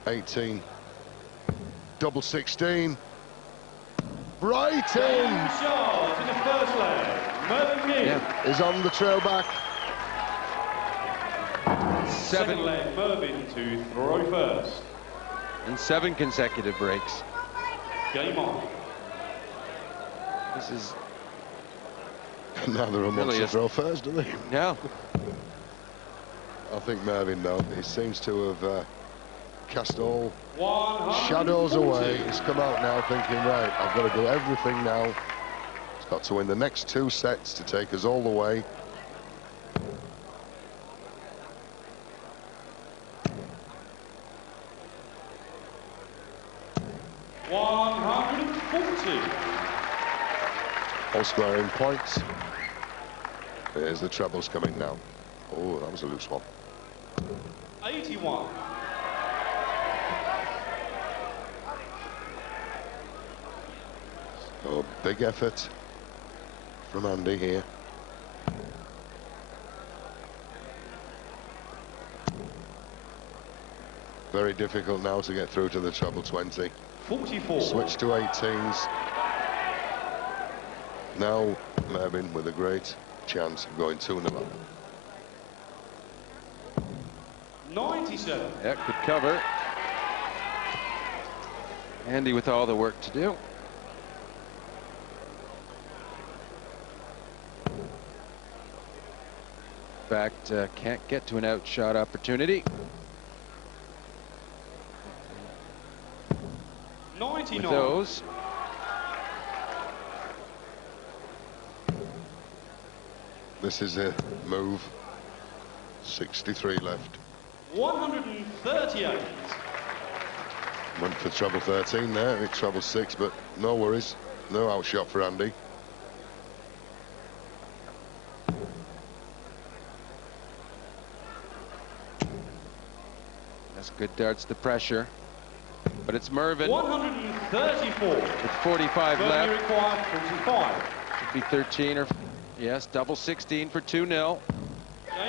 18. Double 16. Right in. Shot in the first leg. Mervyn is on the trail back. 7. Second leg, Mervyn to throw first. And 7 consecutive breaks. Game on. This is Now there are really to throw first, do they? no. I think Mervyn, though, he seems to have cast all 140. shadows away. He's come out now thinking, right, I've got to do everything now. He's got to win the next 2 sets to take us all the way. All squaring points. There's the trebles coming now. Oh, that was a loose one. 81. Oh, big effort from Andy here. Very difficult now to get through to the treble 20. 44. Switch to 18s. Now Mervyn with a great chance of going 2-0 up. 97. That could cover. Andy with all the work to do. In fact, can't get to an outshot opportunity. 99. With those. This is a move. 63 left. 138. Went for treble 13 there. It's treble 6, but no worries. No outshot for Andy. That's good darts to pressure. But it's Mervyn. 134. With 45 Mervyn left. required 45. Should be 13 or... Yes, double 16 for 2-0. Game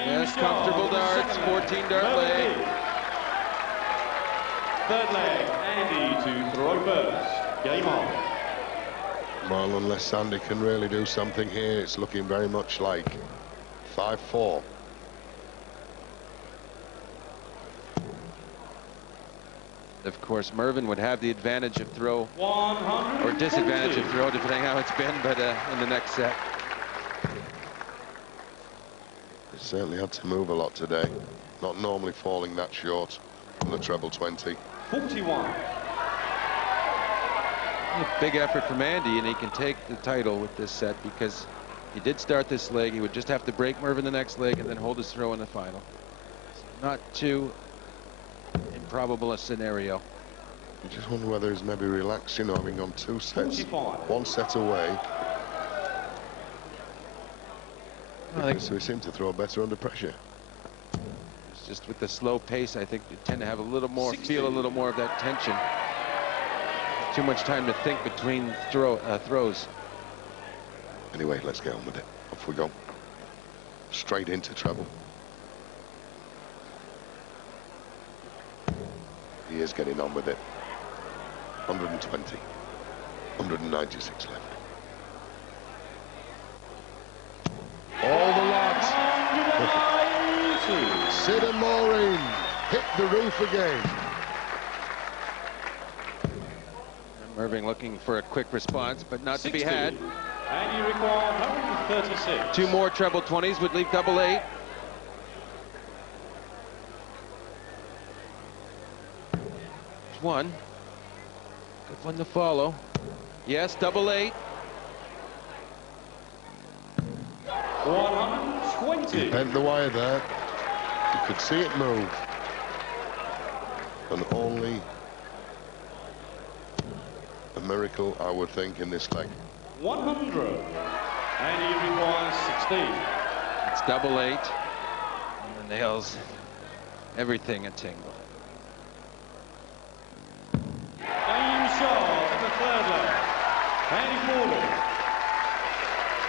Yes, shot. comfortable darts, Second leg. 14 dart Mervyn leg. lead. Third leg, Andy to throw first. Game on. Well, unless Andy can really do something here, it's looking very much like 5-4. Of course, Mervyn would have the advantage of throw, 140. or disadvantage of throw, depending how it's been, but in the next set. He certainly had to move a lot today. Not normally falling that short from the treble 20. 41. A big effort from Andy, and he can take the title with this set because he did start this leg. He would just have to break Mervyn the next leg and then hold his throw in the final. So not too improbable a scenario. I just wonder whether he's maybe relaxed, you know, having gone 2 sets, 45. 1 set away. Well, So he seemed to throw better under pressure. it's just with the slow pace, I think you tend to have a little more, 60. feel a little more of that tension. Too much time to think between throws. Anyway, let's get on with it. Off we go. Straight into treble. He is getting on with it. 120. 196 left. All the lads. Sid and Maureen hit the roof again. And Mervyn looking for a quick response, but not 60. to be had. And you require 136. 2 more treble 20s would leave double 8. There's one. Good one to follow. Yes, double 8. 120. He bent the wire there. You could see it move. And only a miracle, I would think, in this leg. 100. And he requires 16. It's double 8. And the nails, everything a tingle. Game shot in the third leg. Andy Fordham.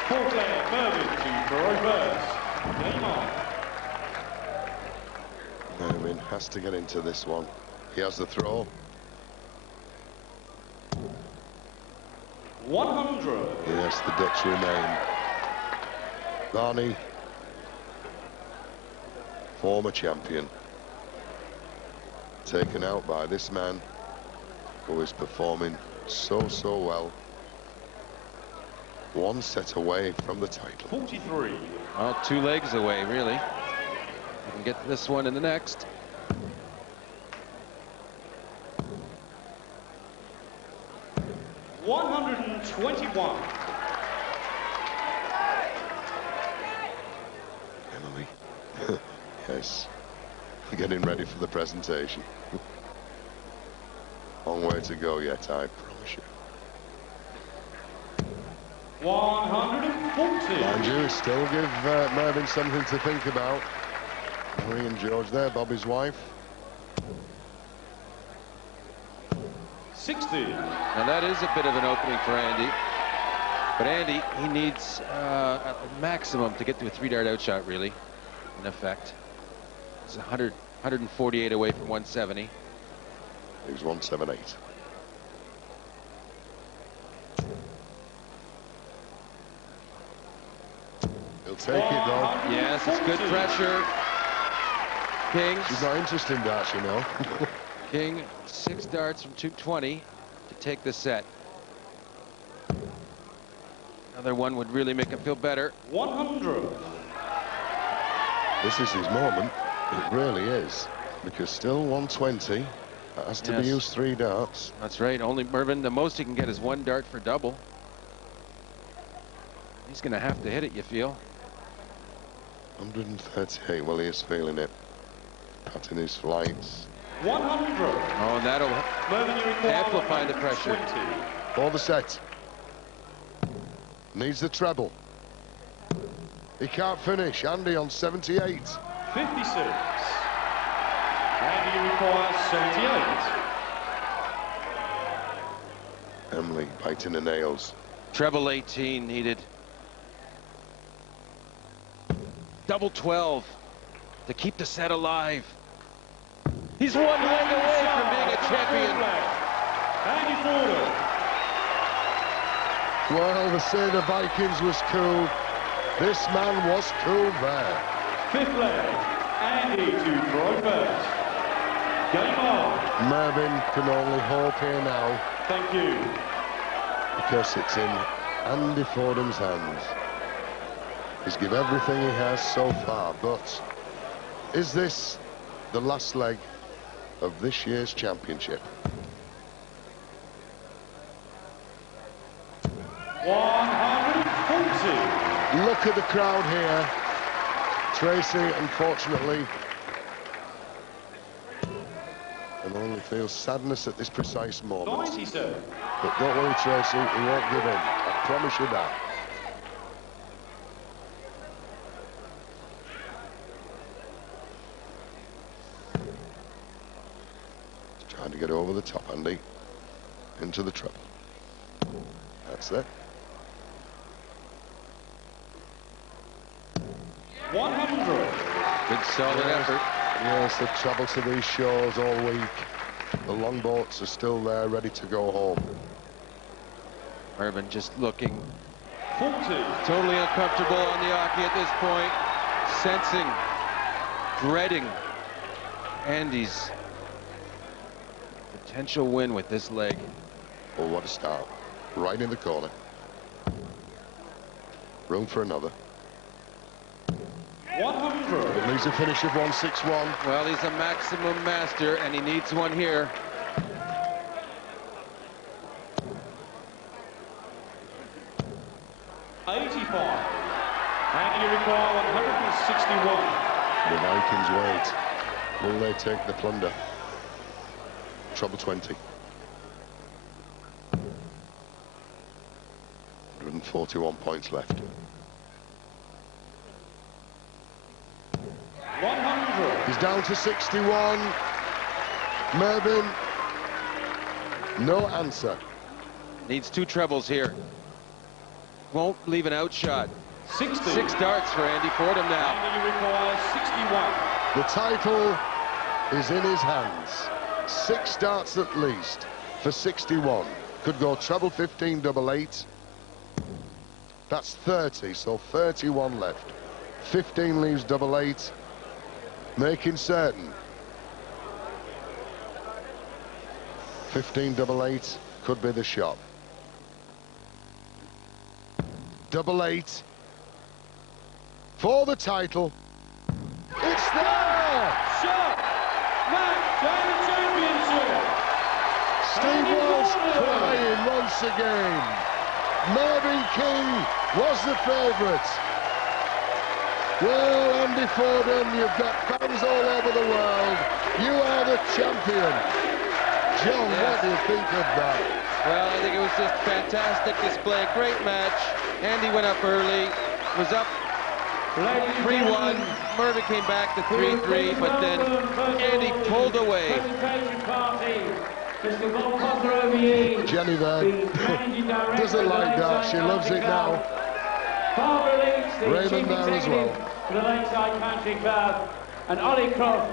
Fourth leg, Mervyn to throw first. Game on. Mervyn has to get into this one. He has the throw. 100. Yes, the Dutch remain. Barney, former champion, taken out by this man who is performing so well. 1 set away from the title. 43. Well, 2 legs away, really. You can get this one in the next. $121. Emily. Yes. Getting ready for the presentation. Long way to go yet, I promise you. 140. Mind you, still give Mervyn something to think about. Marie and George there, Bobby's wife. 60. Now that is a bit of an opening for Andy. But Andy, he needs a maximum to get to a 3-dart outshot, really, in effect. It's 148 away from 170. He was 178. He'll take it, though. Yes, it's good pressure. King. She's not interested in darts, you know. King, 6 darts from 220 to take the set. Another one would really make him feel better. 100. This is his moment. It really is. Because still 120. That has to be used 3 darts. That's right. Only Mervyn, the most he can get is 1 dart for double. He's going to have to hit it, you feel. 138. Well, he is feeling it. Patting his flights. 100. Oh, and that'll Mervyn, you require amplify the pressure. 120. For the set. Needs the treble. He can't finish. Andy on 78. 56. Andy requires 78. Emily biting the nails. Treble 18 needed. Double 12 to keep the set alive. He's 1 leg away from being a champion. Andy Fordham. Well, they say the Vikings was cool. This man was cool there. Fifth leg, Andy to throw first. Game on. Mervyn can only hope here now. Thank you. Because it's in Andy Fordham's hands. He's given everything he has so far, but is this the last leg of this year's championship? 140. Look at the crowd here. Tracy, unfortunately, can only feel sadness at this precise moment. 90, sir. But don't worry, Tracy, he won't give in. I promise you that. He's trying to get over the top, Andy. Into the treble. That's it. 100. Good solid effort. Yes, the travel to these shores all week. The longboats are still there, ready to go home. Mervyn just looking 40. totally uncomfortable on the hockey at this point, sensing, dreading Andy's potential win with this leg. Oh, what a start. Right in the corner. Room for another. 100. It leaves a finish of 161. Well, he's a maximum master, and he needs one here. And you require 161. The Vikings wait. Will they take the plunder? Trouble 20. 141 points left. 100. He's down to 61. Mervyn, no answer. Needs two trebles here. Won't leave an outshot. 60. 6 darts for Andy Fordham now. And you require 61. The title is in his hands. 6 starts at least for 61. Could go treble 15, double 8. That's 30, so 31 left. 15 leaves double 8. Making certain. 15 double 8 could be the shot. Double 8 for the title. It's there! Shot! Match and championship! Steve Walsh crying once again. Mervyn King was the favourite. Well, Andy Fordham, you've got fans all over the world. You are the champion. John, what do you think of that? Well, I think it was just fantastic display, a great match. Andy went up early, was up 3-1. Mervyn came back to 3-3, but then Andy pulled away. Jenny there doesn't like that. She loves it now. Raymond there as well. For the Lakeside Country Club, and Ollie Croft,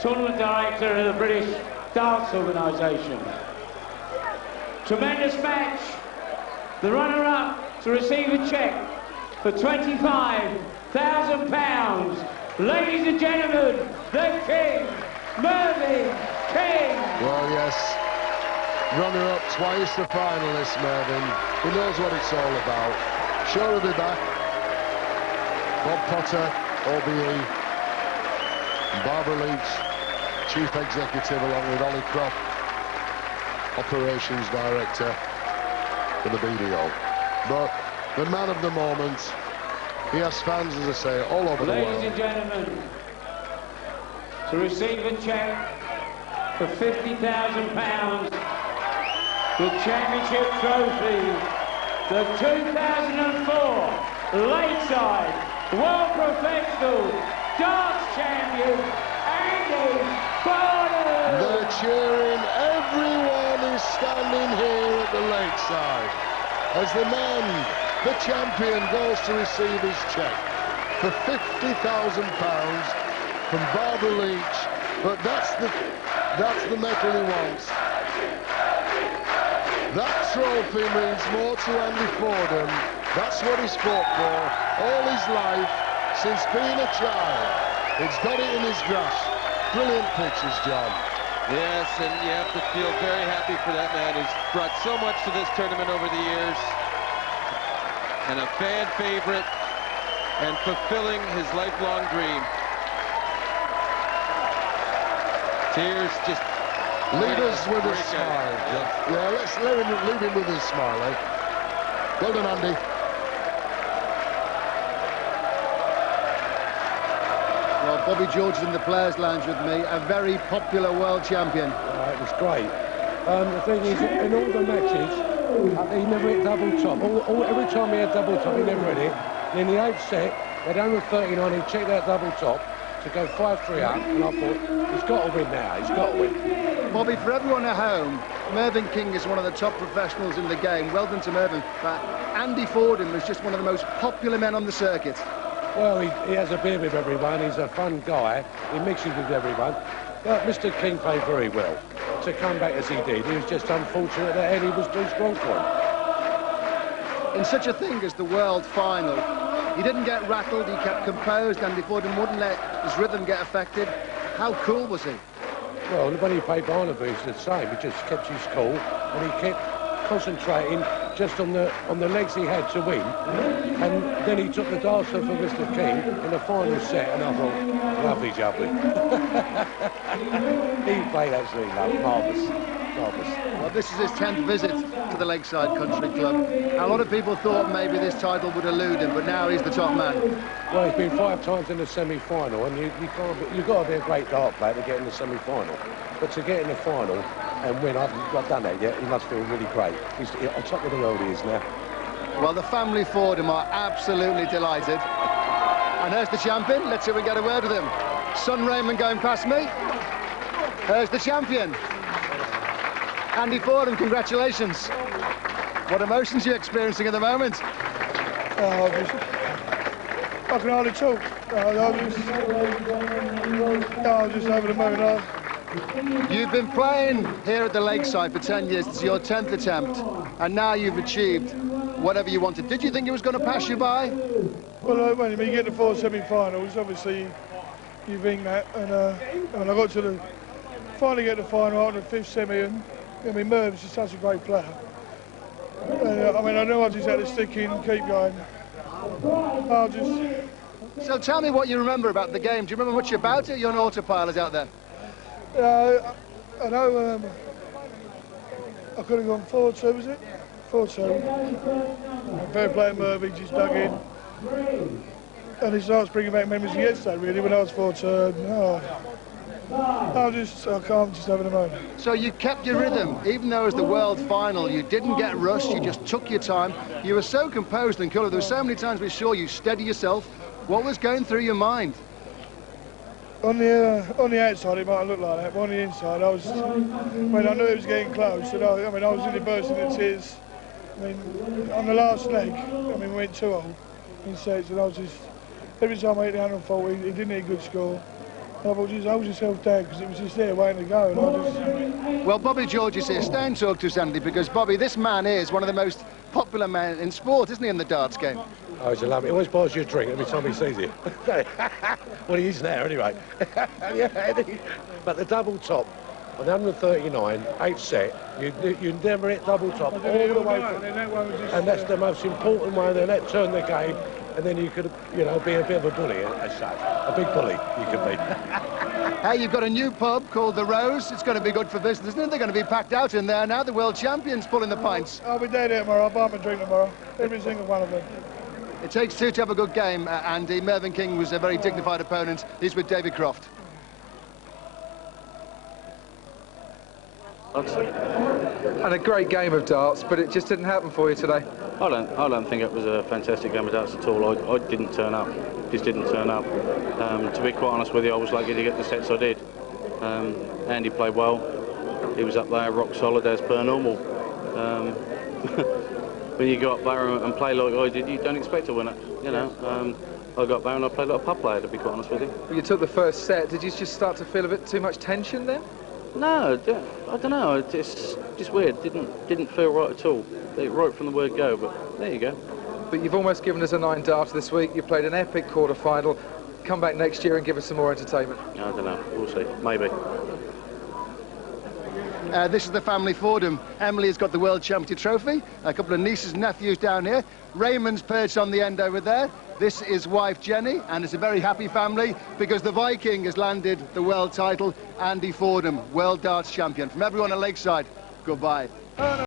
Tournament Director of the British Darts Organisation. Tremendous match. The runner-up to receive a cheque for £25,000. Ladies and gentlemen, the King, Mervyn King. Well, yes. Runner-up twice, the finalist, Mervyn. He knows what it's all about. Sure he'll be back. Bob Potter, OBE, and Barbara Leach, Chief Executive, along with Ollie Croft, Operations Director for the BDO. But the man of the moment, he has fans, as I say, all over the world. Ladies and gentlemen, to receive a cheque for £50,000, the championship trophy, the 2004 Lakeside World Professional Darts Champion, Andy Fordham. They're cheering. Everyone is standing here at the Lakeside as the man, the champion, goes to receive his cheque for £50,000 from Barbara Leach. But that's That's the medal he wants. That trophy means more to Andy Fordham. That's what he's fought for all his life, since being a child. He's got it in his grasp. Brilliant pictures, John. Yes, and you have to feel very happy for that man who's brought so much to this tournament over the years. And a fan favorite, and fulfilling his lifelong dream. Tears just... Leave us with a smile. Yeah, let's leave him with a smile, eh? Well done, Andy. Well, Bobby George is in the players' lounge with me, a very popular world champion. It was great. The thing is, in all the matches, he never hit double top. Every time he had double top, he never hit it. And in the 8th set, at 139, he checked that double top to go 5-3 up, and I thought, he's got to win now, he's got to win. Bobby, for everyone at home, Mervyn King is one of the top professionals in the game. Well done to Mervyn. But Andy Fordham is just one of the most popular men on the circuit. Well, he has a beer with everyone, he's a fun guy, he mixes with everyone. But Mr. King played very well. To come back as he did, he was just unfortunate that Eddie was too strong for him. In such a thing as the world final, he didn't get rattled, he kept composed, Andy Fordham wouldn't let his rhythm get affected. How cool was he? Well, when he played Barnaby, it's the same. He just kept his cool, and he kept concentrating just on the legs he had to win. And then he took the darts off of Mr. King in the final set, and I thought, lovely jubbly. He played absolutely lovely, marvellous. Well, this is his 10th visit to the Lakeside Country Club. A lot of people thought maybe this title would elude him, but now he's the top man. Well, he's been 5 times in the semi-final, and you've got to be a great dart player to get in the semi-final. But to get in the final and win, I've not done that yet, he must feel really great. He's on top of the world, he is now. Well, the family Fordham are absolutely delighted. And there's the champion. Let's see if we can get a word with him. Son Raymond going past me. There's the champion. Andy Fordham, congratulations. What emotions are you experiencing at the moment? I can hardly talk. I was just over the moon. You've been playing here at the Lakeside for 10 years. It's your 10th attempt, and now you've achieved whatever you wanted. Did you think it was going to pass you by? Well, when you get to 4 semi-finals, obviously you think that, and I got to finally get to the final out of the 5th semi, and I mean, Mervyn's just such a great player. And, I mean, I know I just had to stick in, keep going. So tell me what you remember about the game. Do you remember much about it? You're an autopilot out there. I know I could have gone 4-2, was it? 4-2. Fair play at Mervyn, just dug in. And he starts bringing back memories of yesterday, really, when I was 4-2. I'm just having a moment. So you kept your rhythm, even though it was the world final, you didn't get rushed, you just took your time. You were so composed and cool. There were so many times we saw you steady yourself. What was going through your mind? On the outside, it might have looked like that, but on the inside, I knew it was getting close, and I was really bursting into tears. I mean, on the last leg, we went 2-0 in sets, and I was just, every time I hit the 140, he didn't hit a good score. I thought, just hold yourself down, because it was just there waiting to go, and I just... Well, Bobby George is here. Stay and talk to us, Andy, because, Bobby, this man is one of the most popular men in sport, isn't he, in the darts game? Oh, he's a lovely. He always buys you a drink every time he sees you. Well, he is now, anyway. Yeah, but the double top, on 139, 8th set, you never hit double top all the way through. And that's the most important one, and that turned the game. And then you could, be a bit of a bully as such. A big bully you could be. Hey, you've got a new pub called The Rose. It's going to be good for business, isn't it? They're going to be packed out in there now. The world champions pulling the pints. I'll be there tomorrow. I'll buy them a drink tomorrow. Every single one of them. It takes two to have a good game, Andy. Mervyn King was a very dignified opponent. He's with David Croft. And a great game of darts, but it just didn't happen for you today. I don't think it was a fantastic game of darts at all. I didn't turn up. Just didn't turn up. To be quite honest with you, I was lucky to get the sets I did. Andy played well. He was up there, rock solid as per normal. When you go up there and play like I did, you don't expect to win it. I got there and I played like a pub player, to be quite honest with you. Well, you took the first set. Did you just start to feel a bit too much tension then? No, I don't know. It's just weird. Didn't feel right at all. Right from the word go. But there you go. But you've almost given us a 9 darts this week. You played an epic quarter-final. Come back next year and give us some more entertainment. I don't know. We'll see. Maybe. This is the family Fordham. Emily has got the World Championship trophy. A couple of nieces and nephews down here. Raymond's perched on the end over there. This is wife Jenny, and it's a very happy family because the Viking has landed the world title. Andy Fordham, World Darts Champion. From everyone at Lakeside, goodbye.